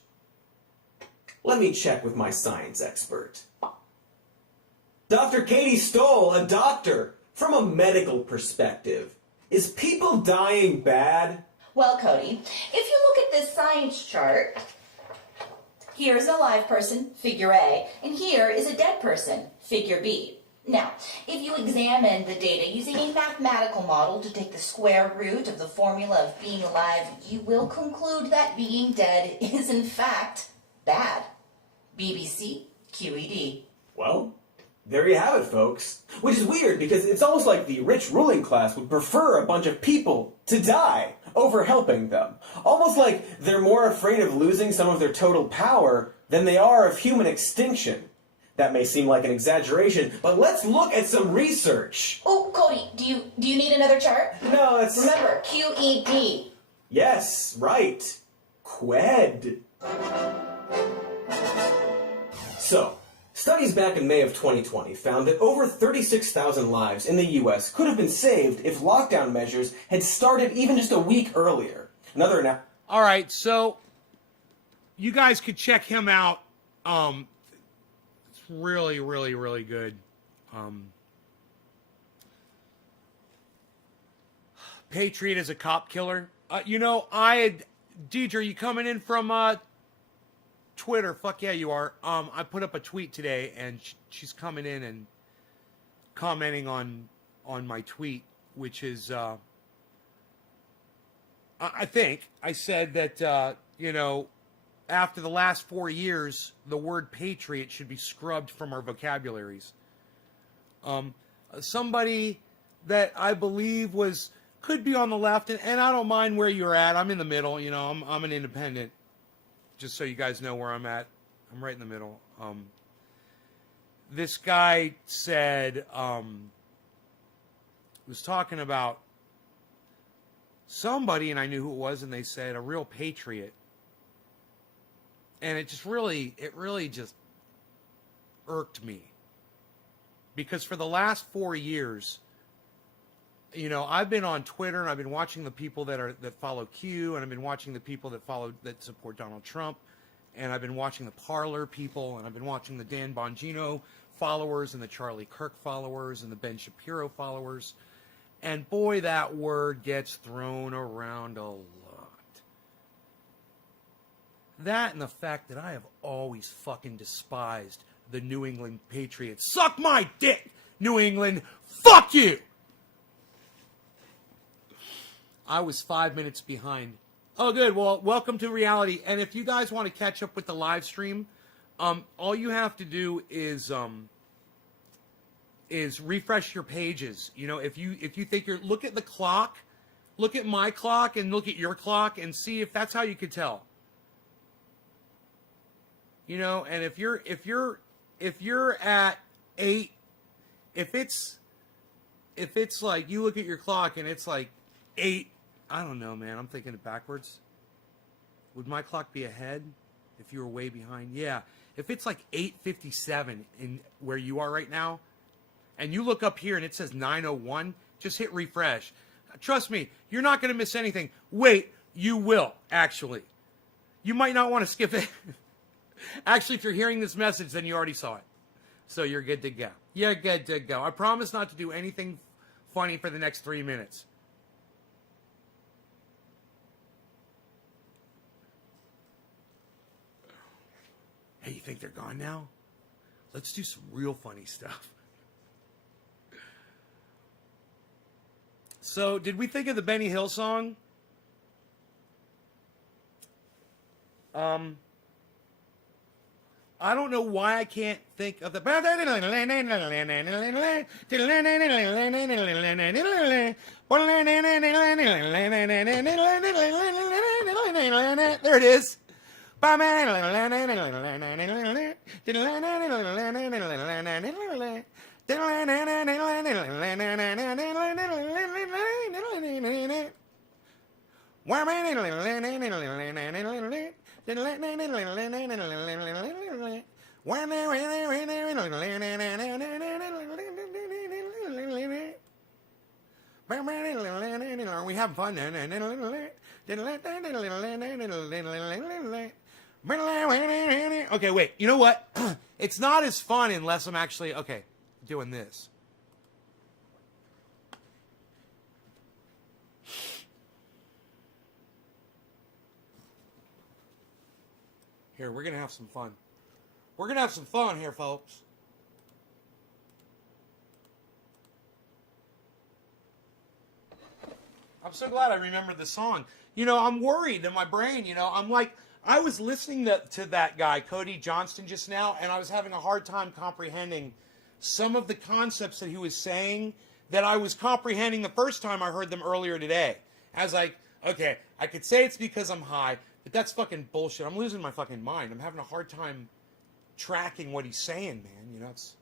let me check with my science expert. Dr. Katie Stoll, a doctor, from a medical perspective, is people dying bad? Well, Cody, if you look at this science chart, here's a live person, figure A, and here is a dead person, figure B. Now, if you examine the data using a mathematical model to take the square root of the formula of being alive, you will conclude that being dead is in fact bad. BBC QED. Well, there you have it, folks. Which is weird because it's almost like the rich ruling class would prefer a bunch of people to die over helping them. Almost like they're more afraid of losing some of their total power than they are of human extinction. That may seem like an exaggeration, but let's look at some research. Oh, Cody, do you need another chart? No, it's... Remember, QED. Yes, right. QUED. So, studies back in May of 2020 found that over 36,000 lives in the US could have been saved if lockdown measures had started even just a week earlier. All right, so you guys could check him out. It's really, really, really good. Patriot is a cop killer. Deidre, you coming in from Twitter? Fuck yeah, you are. I put up a tweet today, and she's coming in and commenting on my tweet, which is, I think I said that, after the last 4 years, the word patriot should be scrubbed from our vocabularies. Somebody that I believe could be on the left, and I don't mind where you're at. I'm in the middle, I'm an independent. Just so you guys know where I'm at. I'm right in the middle. This guy said, was talking about somebody, and I knew who it was, and they said a real patriot. And it really just irked me. Because for the last 4 years, I've been on Twitter and I've been watching the people that follow Q, and I've been watching the people that support Donald Trump, and I've been watching the Parler people, and I've been watching the Dan Bongino followers and the Charlie Kirk followers and the Ben Shapiro followers. And boy, that word gets thrown around a lot. That and the fact that I have always fucking despised the New England Patriots. Suck my dick, New England. Fuck you! I was 5 minutes behind. Oh, good. Well, welcome to reality. And if you guys want to catch up with the live stream, all you have to do is refresh your pages. If you think look at the clock, look at my clock, and look at your clock, and see if that's how you could tell. And if you're at 8, if it's like you look at your clock and it's like 8, I don't know, man. I'm thinking it backwards. Would my clock be ahead? if you were way behind. Yeah. If it's like 8:57 in where you are right now, and you look up here and it says 9:01, just hit refresh. Trust me, you're not going to miss anything. Wait, you will, actually. You might not want to skip it. Actually, if you're hearing this message, then you already saw it. So you're good to go. You're good to go. I promise not to do anything funny for the next 3 minutes. Hey, you think they're gone now? Let's do some real funny stuff. So, did we think of the Benny Hill song? I don't know why I can't think of the. There it is. We have fun. Okay, wait. You know what? It's not as fun unless I'm actually, okay, doing this. Here, we're going to have some fun. We're going to have some fun here, folks. I'm so glad I remembered the song. You know, I'm worried in my brain, you know. I'm like, I was listening to that guy, Cody Johnston, just now, and I was having a hard time comprehending some of the concepts that he was saying that I was comprehending the first time I heard them earlier today. I was like, okay, I could say it's because I'm high, but that's fucking bullshit. I'm losing my fucking mind. I'm having a hard time tracking what he's saying, man. You know, it's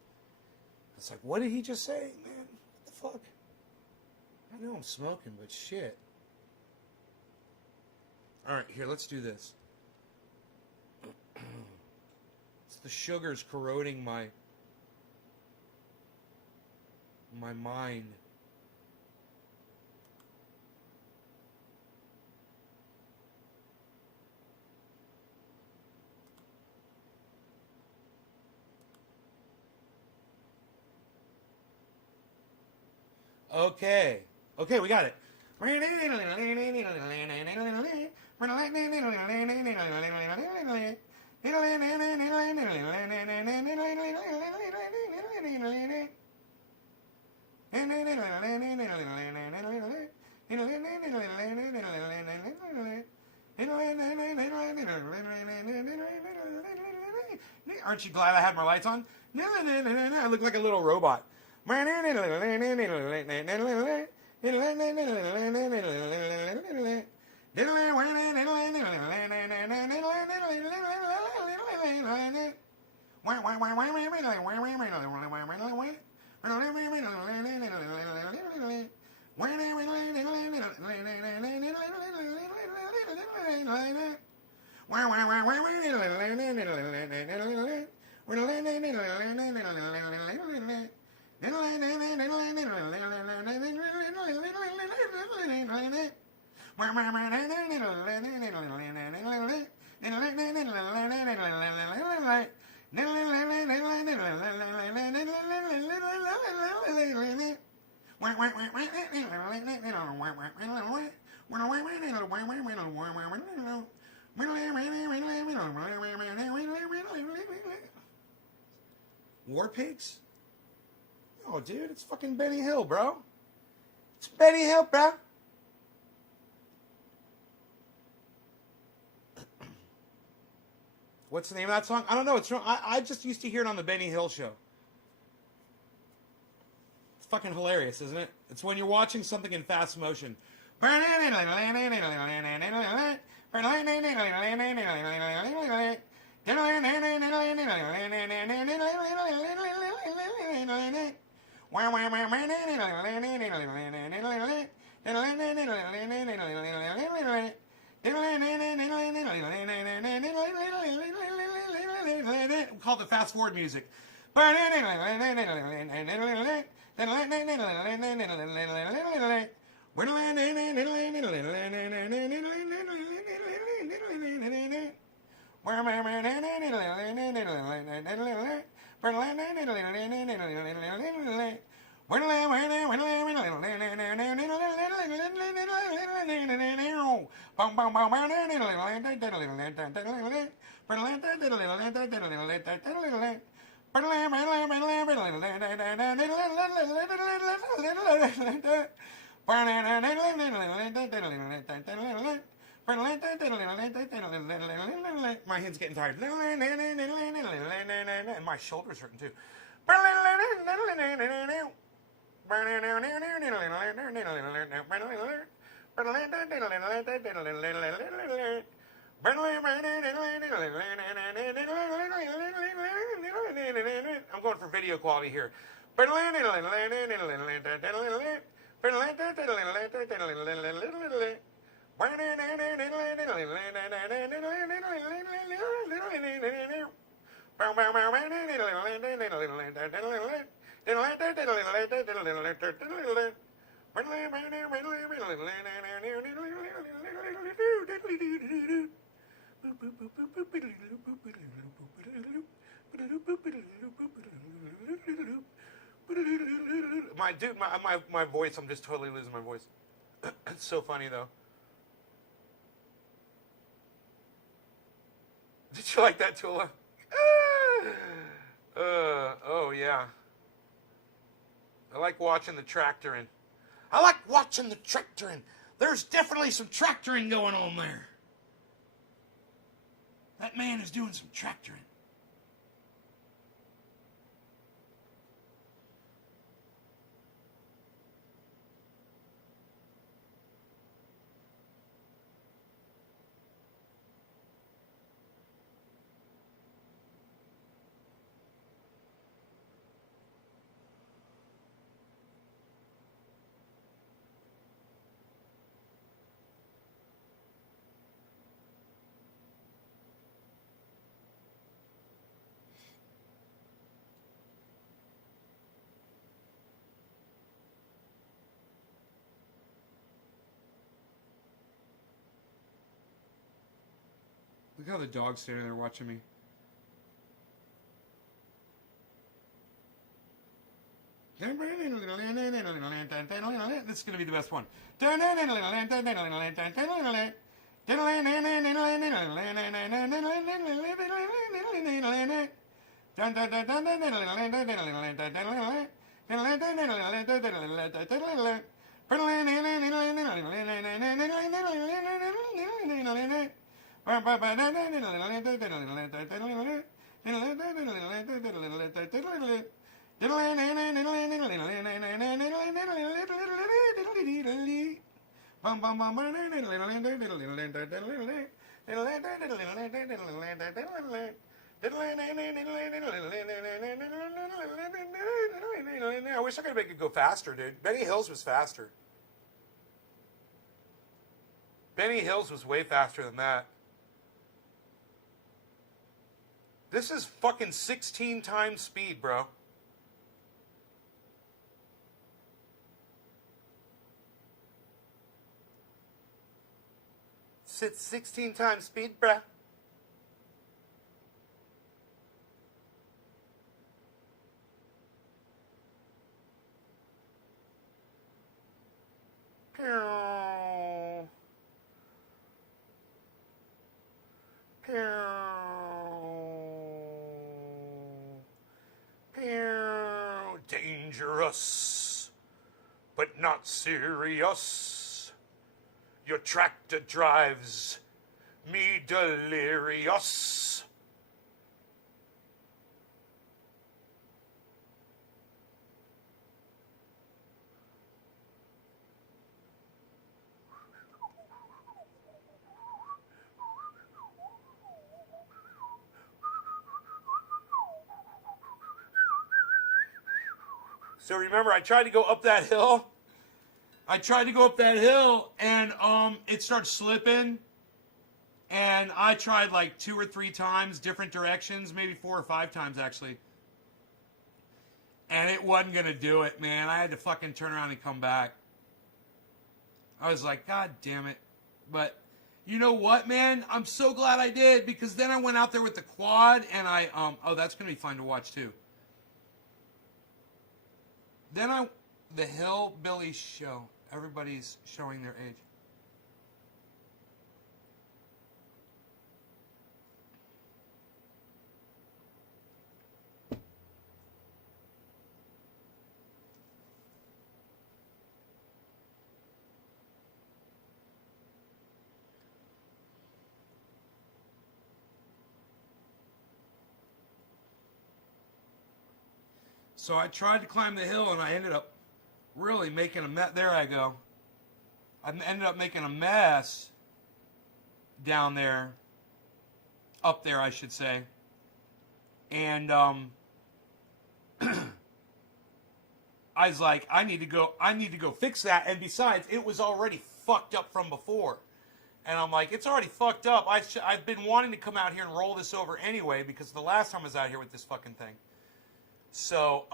like, what did he just say, man? What the fuck? I know I'm smoking, but shit. All right, here, let's do this. It's the sugars corroding my mind. Okay. Okay, we got it. Aren't you glad I had my lights on? I look like a little robot. War Pigs? Oh, dude, it's fucking Benny Hill, bro. It's Benny Hill, bro. What's the name of that song? I don't know. It's I just used to hear it on the Benny Hill show. It's fucking hilarious, isn't it? It's when you're watching something in fast motion. fast forward music. My head's getting tired. And my shoulder's hurting too. I'm going for video quality here. My voice, I'm just totally losing my voice. It's so funny though. Did you like that, Tula? Oh yeah. I like watching the tractoring. There's definitely some tractoring going on there. That man is doing some tractoring. Look how the dog's standing there watching me. This is going to be the best one. I wish I could make it go faster, dude. Benny Hills was faster. Benny Hills was way faster than that. This is fucking 16 times speed, bro. It's 16 times speed, bruh. Pew. Pew. Pew. Dangerous, but not serious. Your tractor drives me delirious. So remember, I tried to go up that hill. And it started slipping. And I tried like 2 or 3 times, different directions, maybe 4 or 5 times actually. And it wasn't going to do it, man. I had to fucking turn around and come back. I was like, God damn it. But you know what, man? I'm so glad I did, because then I went out there with the quad and oh, that's going to be fun to watch too. Then the Hillbilly Show. Everybody's showing their age. So I tried to climb the hill and I ended up really making a mess. There I go. I ended up making a mess down there. Up there, I should say. And I was like, I need to go fix that. And besides, it was already fucked up from before. And I'm like, it's already fucked up. I've been wanting to come out here and roll this over anyway, because the last time I was out here with this fucking thing. So,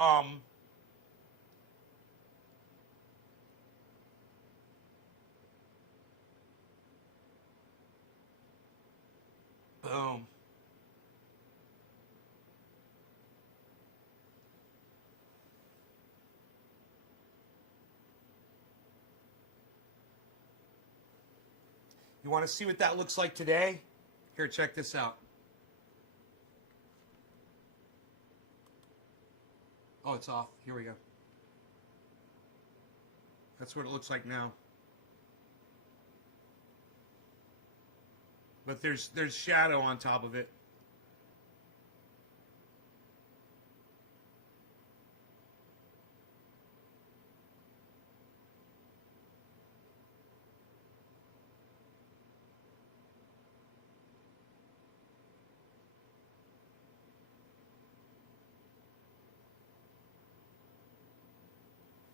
boom. You want to see what that looks like today? Here, check this out. Oh, it's off. Here we go. That's what it looks like now. But there's shadow on top of it.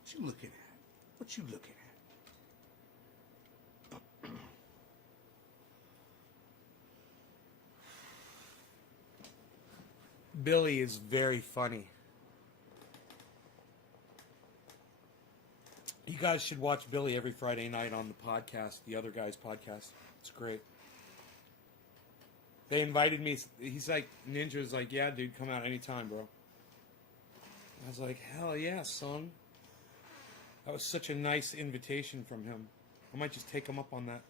What you looking at? What you looking at? Billy is very funny. You guys should watch Billy every Friday night on the podcast, the other guy's podcast. It's great. They invited me. He's like, Ninja's like, yeah, dude, come out anytime, bro. I was like, hell yeah, son. That was such a nice invitation from him. I might just take him up on that.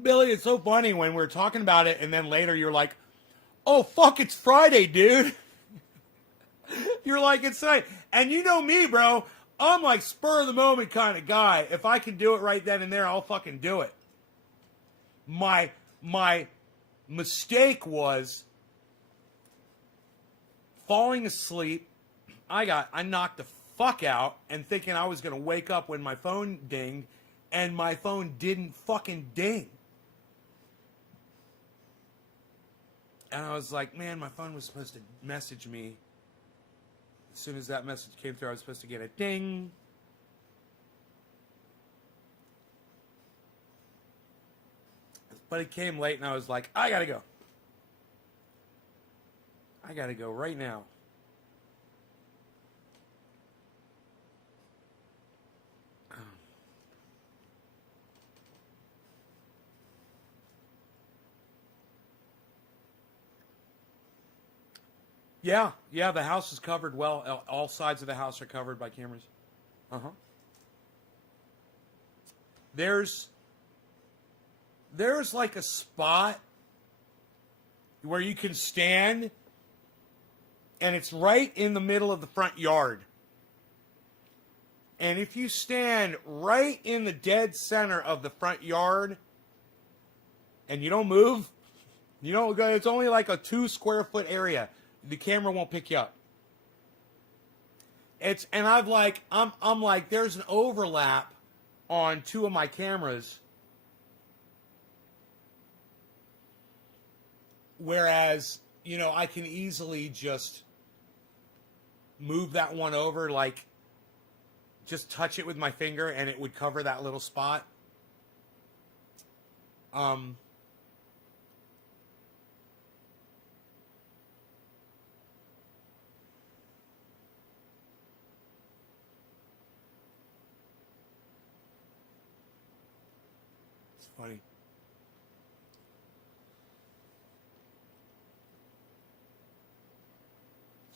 Billy, it's so funny when we're talking about it and then later you're like, oh, fuck, it's Friday, dude. You're like, it's Friday. And you know me, bro. I'm like spur of the moment kind of guy. If I can do it right then and there, I'll fucking do it. My mistake was falling asleep. I knocked the fuck out and thinking I was going to wake up when my phone dinged, and my phone didn't fucking ding. And I was like, man, my phone was supposed to message me. As soon as that message came through, I was supposed to get a ding. But it came late, and I was like, I gotta go. I gotta go right now. Yeah, the house is covered well. All sides of the house are covered by cameras. Uh-huh. There's like a spot where you can stand, and it's right in the middle of the front yard. And if you stand right in the dead center of the front yard and you don't move, you don't go, it's only like a 2 square foot area. The camera won't pick you up. I'm like, there's an overlap on 2 of my cameras. Whereas, I can easily just move that one over, like, just touch it with my finger and it would cover that little spot. Um, it's funny.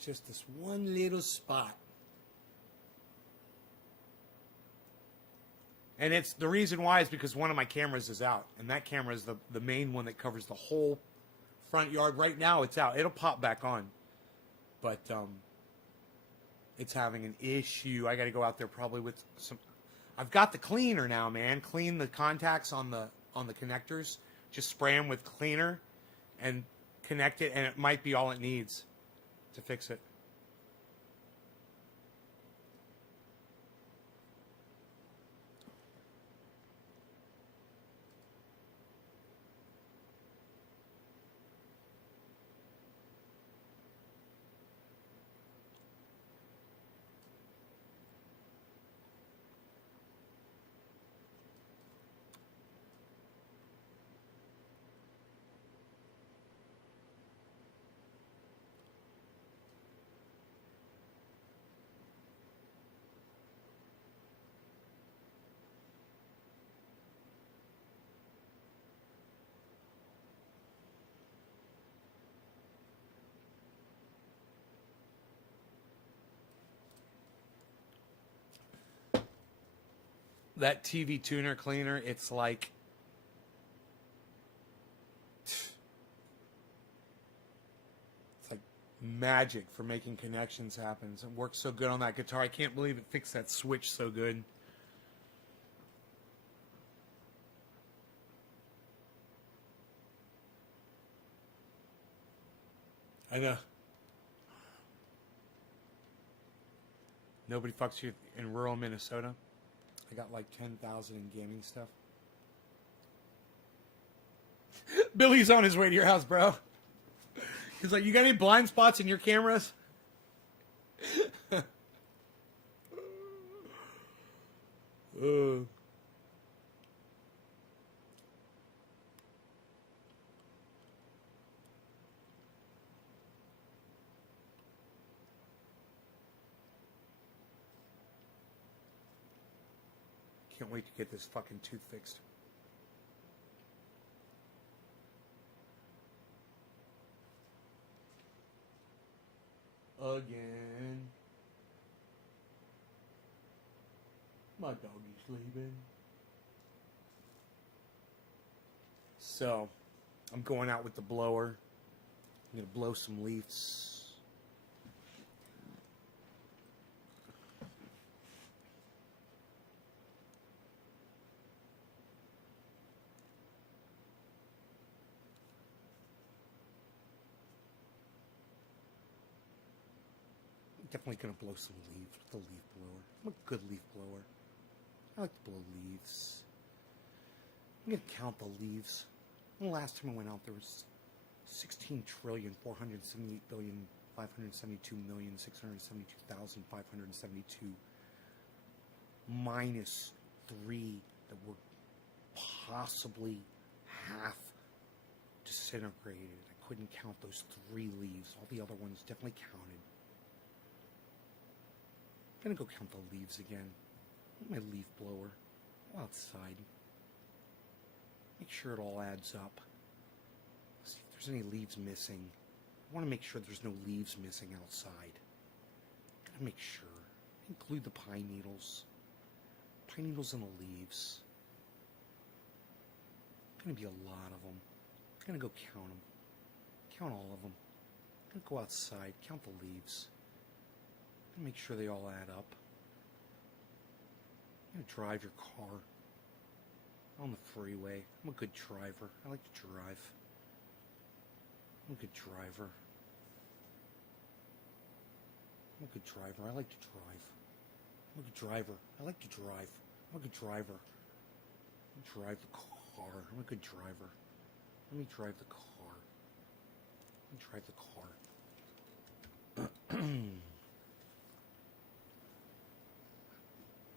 Just this one little spot. And it's the reason why is because one of my cameras is out. And that camera is the main one that covers the whole front yard. Right now it's out. It'll pop back on. But it's having an issue. I got to go out there probably with some. I've got the cleaner now, man. Clean the contacts on the connectors. Just spray them with cleaner and connect it. And it might be all it needs to fix it. That TV tuner cleaner, it's like magic for making connections happen. It works so good on that guitar. I can't believe it fixed that switch so good. I know. Nobody fucks you in rural Minnesota. I got like 10,000 in gaming stuff. Billy's on his way to your house, bro. He's like, you got any blind spots in your cameras? Can't wait to get this fucking tooth fixed. Again. My doggy's leaving. So, I'm going out with the blower. I'm going to blow some leaves. Definitely going to blow some leaves with the leaf blower. I'm a good leaf blower. I like to blow leaves. I'm going to count the leaves. The last time I went out, there was 16,478,572,672,572 minus 3 that were possibly half disintegrated. I couldn't count those 3 leaves. All the other ones definitely counted. I'm gonna go count the leaves again. My leaf blower. Go outside. Make sure it all adds up. See if there's any leaves missing. I want to make sure there's no leaves missing outside. Gotta make sure. Include the pine needles. Pine needles and the leaves. Gonna be a lot of them. I'm gonna go count them. Count all of them. I'm gonna go outside. Count the leaves. Make sure they all add up. I'm gonna drive your car on the freeway. I'm a good driver. I like to drive. I'm a good driver. I'm a good driver. I like to drive. I'm a good driver. I like to drive. I'm a good driver. I drive the car. I'm a good driver. Let me drive the car. Let me drive the car.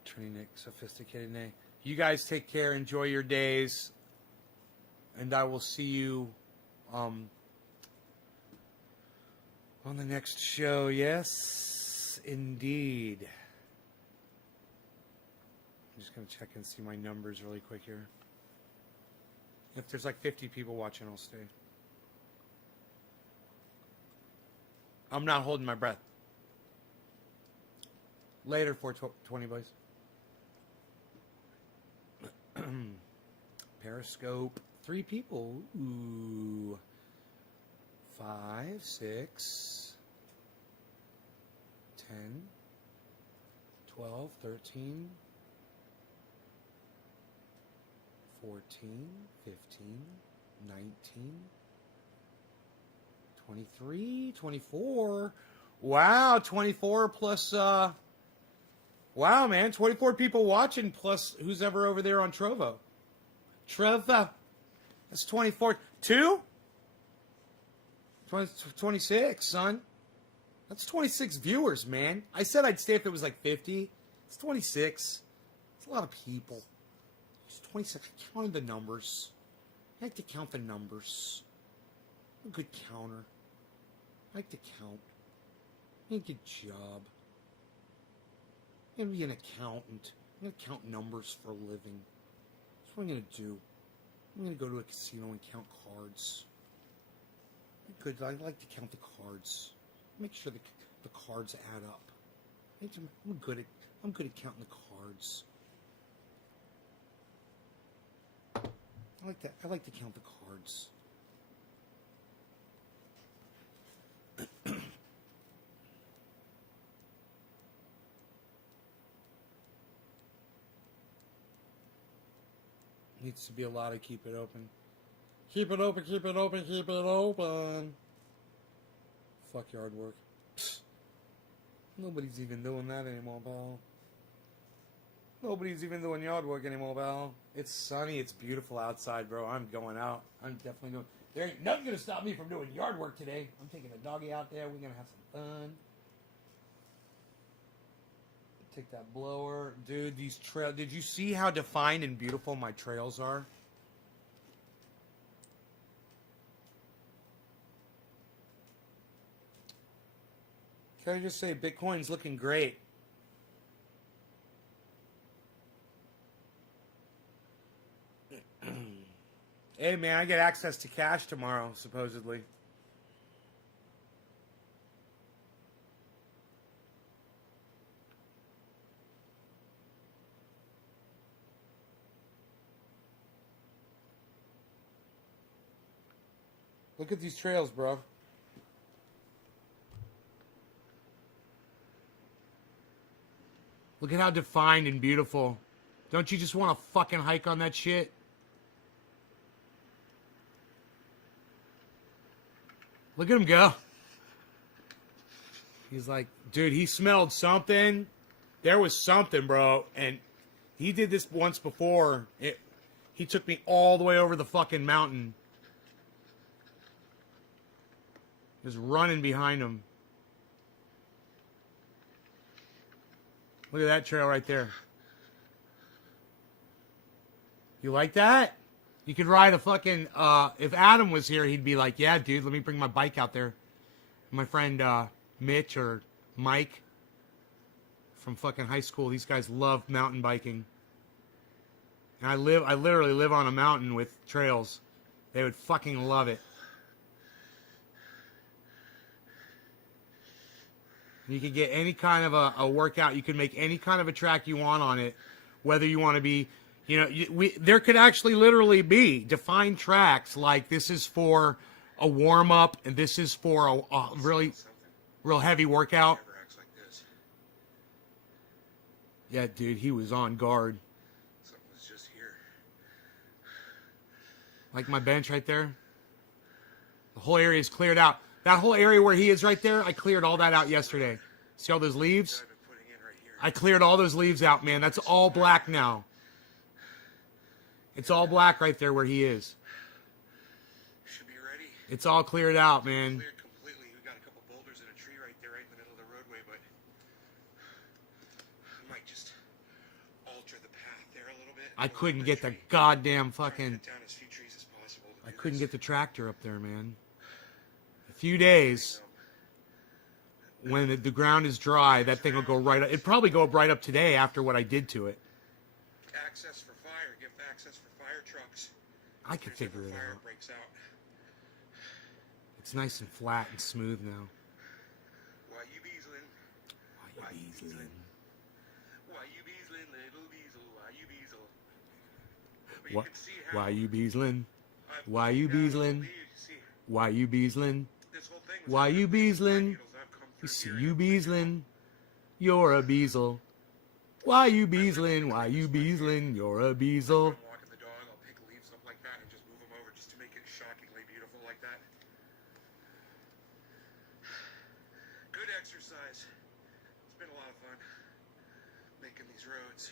Attorney Nick, Sophisticated Nay. You guys take care. Enjoy your days. And I will see you on the next show. Yes, indeed. I'm just going to check and see my numbers really quick here. If there's like 50 people watching, I'll stay. I'm not holding my breath. Later, 420 boys. Periscope. 3 people. Ooh. 5, 6, 10, 12, 13, 14, 15, 19, 23, 24. Wow, 24 plus, wow, man, 24 people watching plus who's ever over there on Trovo. Trovo. That's 24. 2? 26, son. That's 26 viewers, man. I said I'd stay if it was like 50. It's 26. It's a lot of people. It's 26. I counted the numbers. I like to count the numbers. I'm a good counter. I like to count. I need a good job. I'm going to be an accountant. I'm going to count numbers for a living. That's what I'm going to do. I'm going to go to a casino and count cards. Good. I like to count the cards. Make sure the cards add up. I'm good at counting the cards. I like that. I like to count the cards. Needs to be a lot of keep it open. Keep it open, keep it open, keep it open. Fuck yard work. Psst. Nobody's even doing that anymore, pal. Nobody's even doing yard work anymore, pal. It's sunny, it's beautiful outside, bro. I'm going out. I'm definitely doing... There ain't nothing gonna stop me from doing yard work today. I'm taking the doggy out there. We're gonna have some fun. Take that blower. Dude, these trails... Did you see how defined and beautiful my trails are? Can I just say Bitcoin's looking great? Hey, man, I get access to cash tomorrow, supposedly. Look at these trails, bro. Look at how defined and beautiful. Don't you just want to fucking hike on that shit? Look at him go. He's like, dude, he smelled something. There was something, bro. And he did this once before. He took me all the way over the fucking mountain. Just running behind him. Look at that trail right there. You like that? You could ride a fucking, if Adam was here, he'd be like, yeah, dude, let me bring my bike out there. My friend Mitch or Mike from fucking high school, these guys love mountain biking. And I literally live on a mountain with trails. They would fucking love it. You could get any kind of a workout. You can make any kind of a track you want on it. Whether you want to be, you know, there could actually literally be defined tracks like this is for a warm-up and this is for a really real heavy workout. Yeah, dude, he was on guard. Something was just here. Like my bench right there. The whole area is cleared out. That whole area where he is right there, I cleared all that out yesterday. See all those leaves? I cleared all those leaves out, man. That's all black now. It's all black right there where he is. Should be ready. It's all cleared out, man. Cleared completely. We got a couple boulders and a tree right there, right in the middle of the roadway, but I might just alter the path there a little bit. I couldn't get the goddamn fucking... Cut down as few trees as possible. couldn't get the tractor up there, man. A few days, when the ground is dry, that thing will go right up. It'd probably go up right up today after what I did to it. Access for fire. Give access for fire trucks. I could If figure ever it fire out. breaks out. It's nice and flat and smooth now. Why you beasling? Why you beasling? Why you beasling, little beasel? Why you beasel? But you What? can see how Why you beasling? I've Why you down all beasling? these, you see, Why you beasling? this whole thing was Why you beasling? needles I've come You through see here. you beasling? You're a beasel. Why you beasling? Why you beasling? You're a beasel. When I'm walking the dog, I'll pick leaves up like that and just move them over just to make it shockingly beautiful like that. Good exercise. It's been a lot of fun making these roads.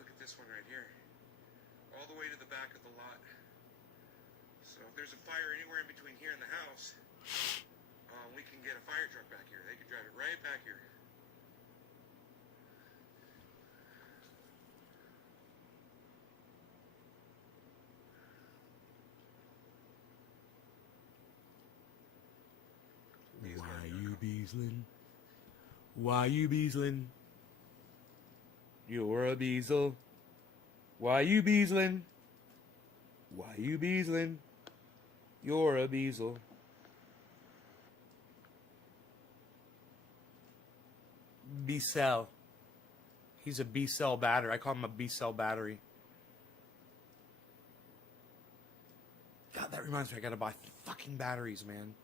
Look at this one right here. All the way to the back of the lot. So if there's a fire anywhere in between here and the house, we can get a fire truck back here. They can drive it right back here. Why you beasling? Why you beasling? You're a beasel. Why you beasling? Why you beasling? You're a beasel. B-cell. He's a B-cell battery. I call him a B-cell battery. God, that reminds me, I gotta buy fucking batteries, man.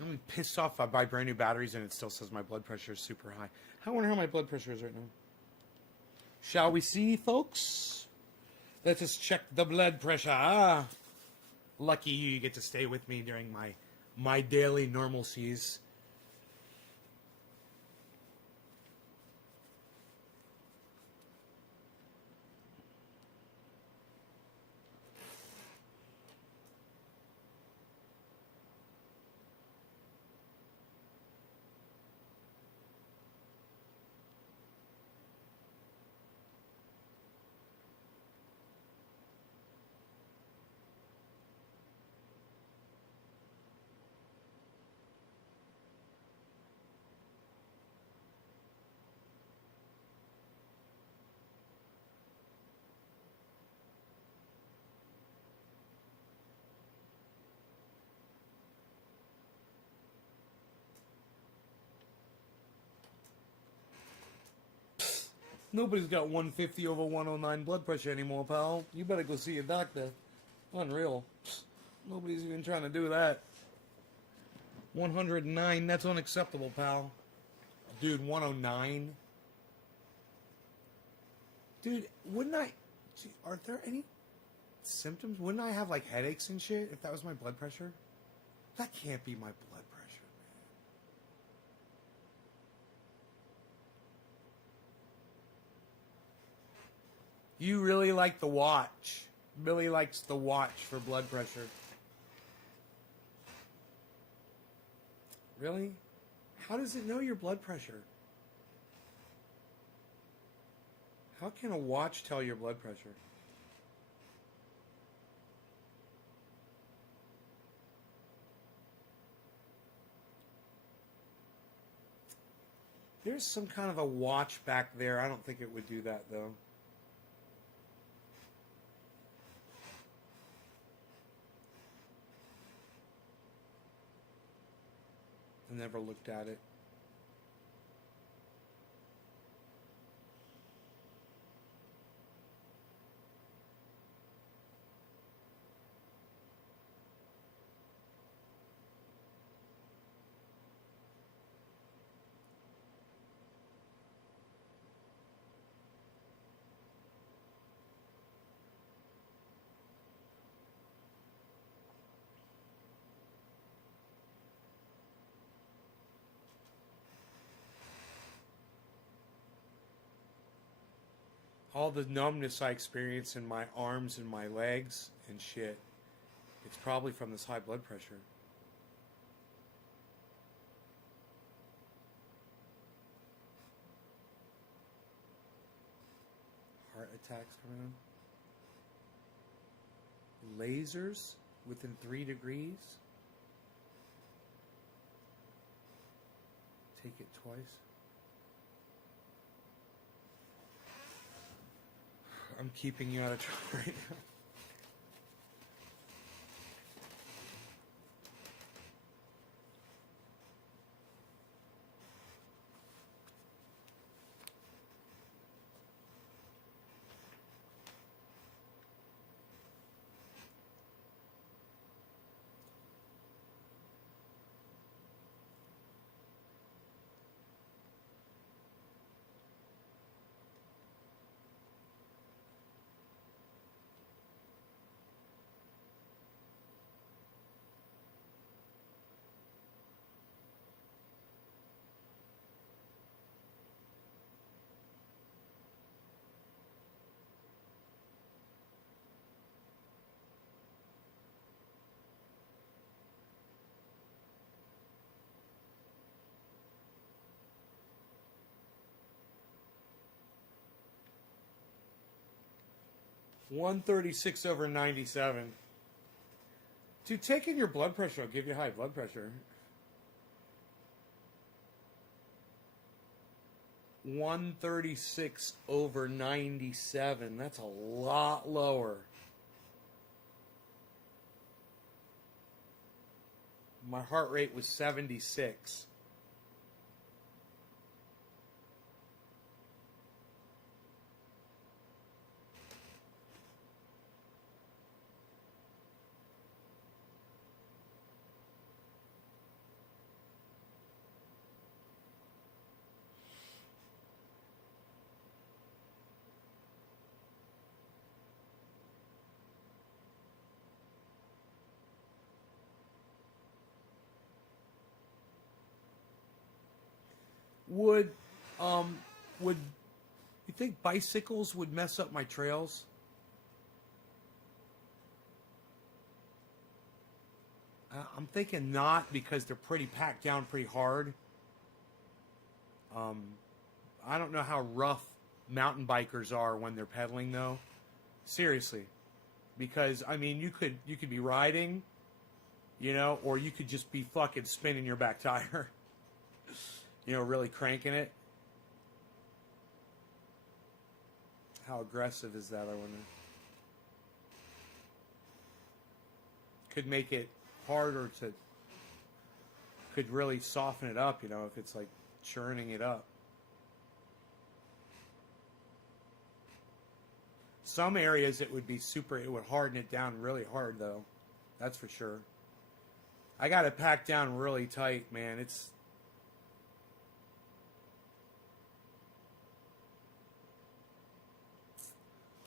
I'm pissed off if I buy brand new batteries and it still says my blood pressure is super high. I wonder how my blood pressure is right now. Shall we see, folks? Let us check the blood pressure. Ah, lucky you, you get to stay with me during my daily normalcies. Nobody's got 150 over 109 blood pressure anymore, pal. You better go see a doctor. Unreal. Nobody's even trying to do that. 109, that's unacceptable, pal. Dude, 109? Dude, wouldn't I... Gee, are there any symptoms? Wouldn't I have, like, headaches and shit if that was my blood pressure? That can't be my blood pressure. You really like the watch. Billy likes the watch for blood pressure. Really? How does it know your blood pressure? How can a watch tell your blood pressure? There's some kind of a watch back there. I don't think it would do that, though. I never looked at it. All the numbness I experience in my arms and my legs and shit, it's probably from this high blood pressure. Heart attacks coming on. lasers within 3 degrees. Take it twice. I'm keeping you out of trouble right now. (136/97). Dude, taking your blood pressure will give you high blood pressure. 136/97. That's a lot lower. My heart rate was 76. Would you think bicycles would mess up my trails? I'm thinking not, because they're pretty packed down pretty hard. I don't know how rough mountain bikers are when they're pedaling though. Seriously. Because I mean you could be riding, you know, or you could just be fucking spinning your back tire. You know, really cranking it. How aggressive is that, I wonder? Could make it harder to... Could really soften it up, you know, if it's like churning it up. Some areas it would be super... It would harden it down really hard, though. That's for sure. I got it packed down really tight, man. It's...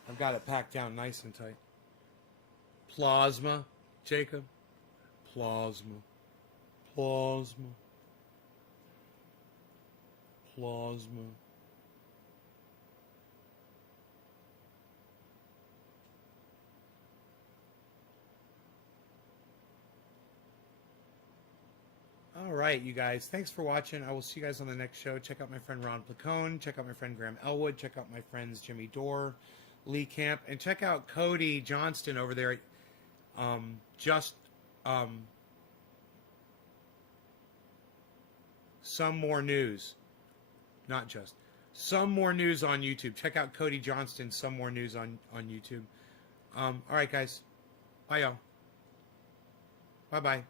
I've got it packed down nice and tight. Plasma, Jacob. Plasma. Plasma. Plasma. All right, you guys. Thanks for watching. I will see you guys on the next show. Check out my friend Ron Placone. Check out my friend Graham Elwood. Check out my friends Jimmy Dore, Lee Camp, and check out Cody Johnston over there. Some more news, not just some more news on YouTube. Check out Cody Johnston. Some more news on YouTube. All right, guys. Bye, y'all. Bye, bye.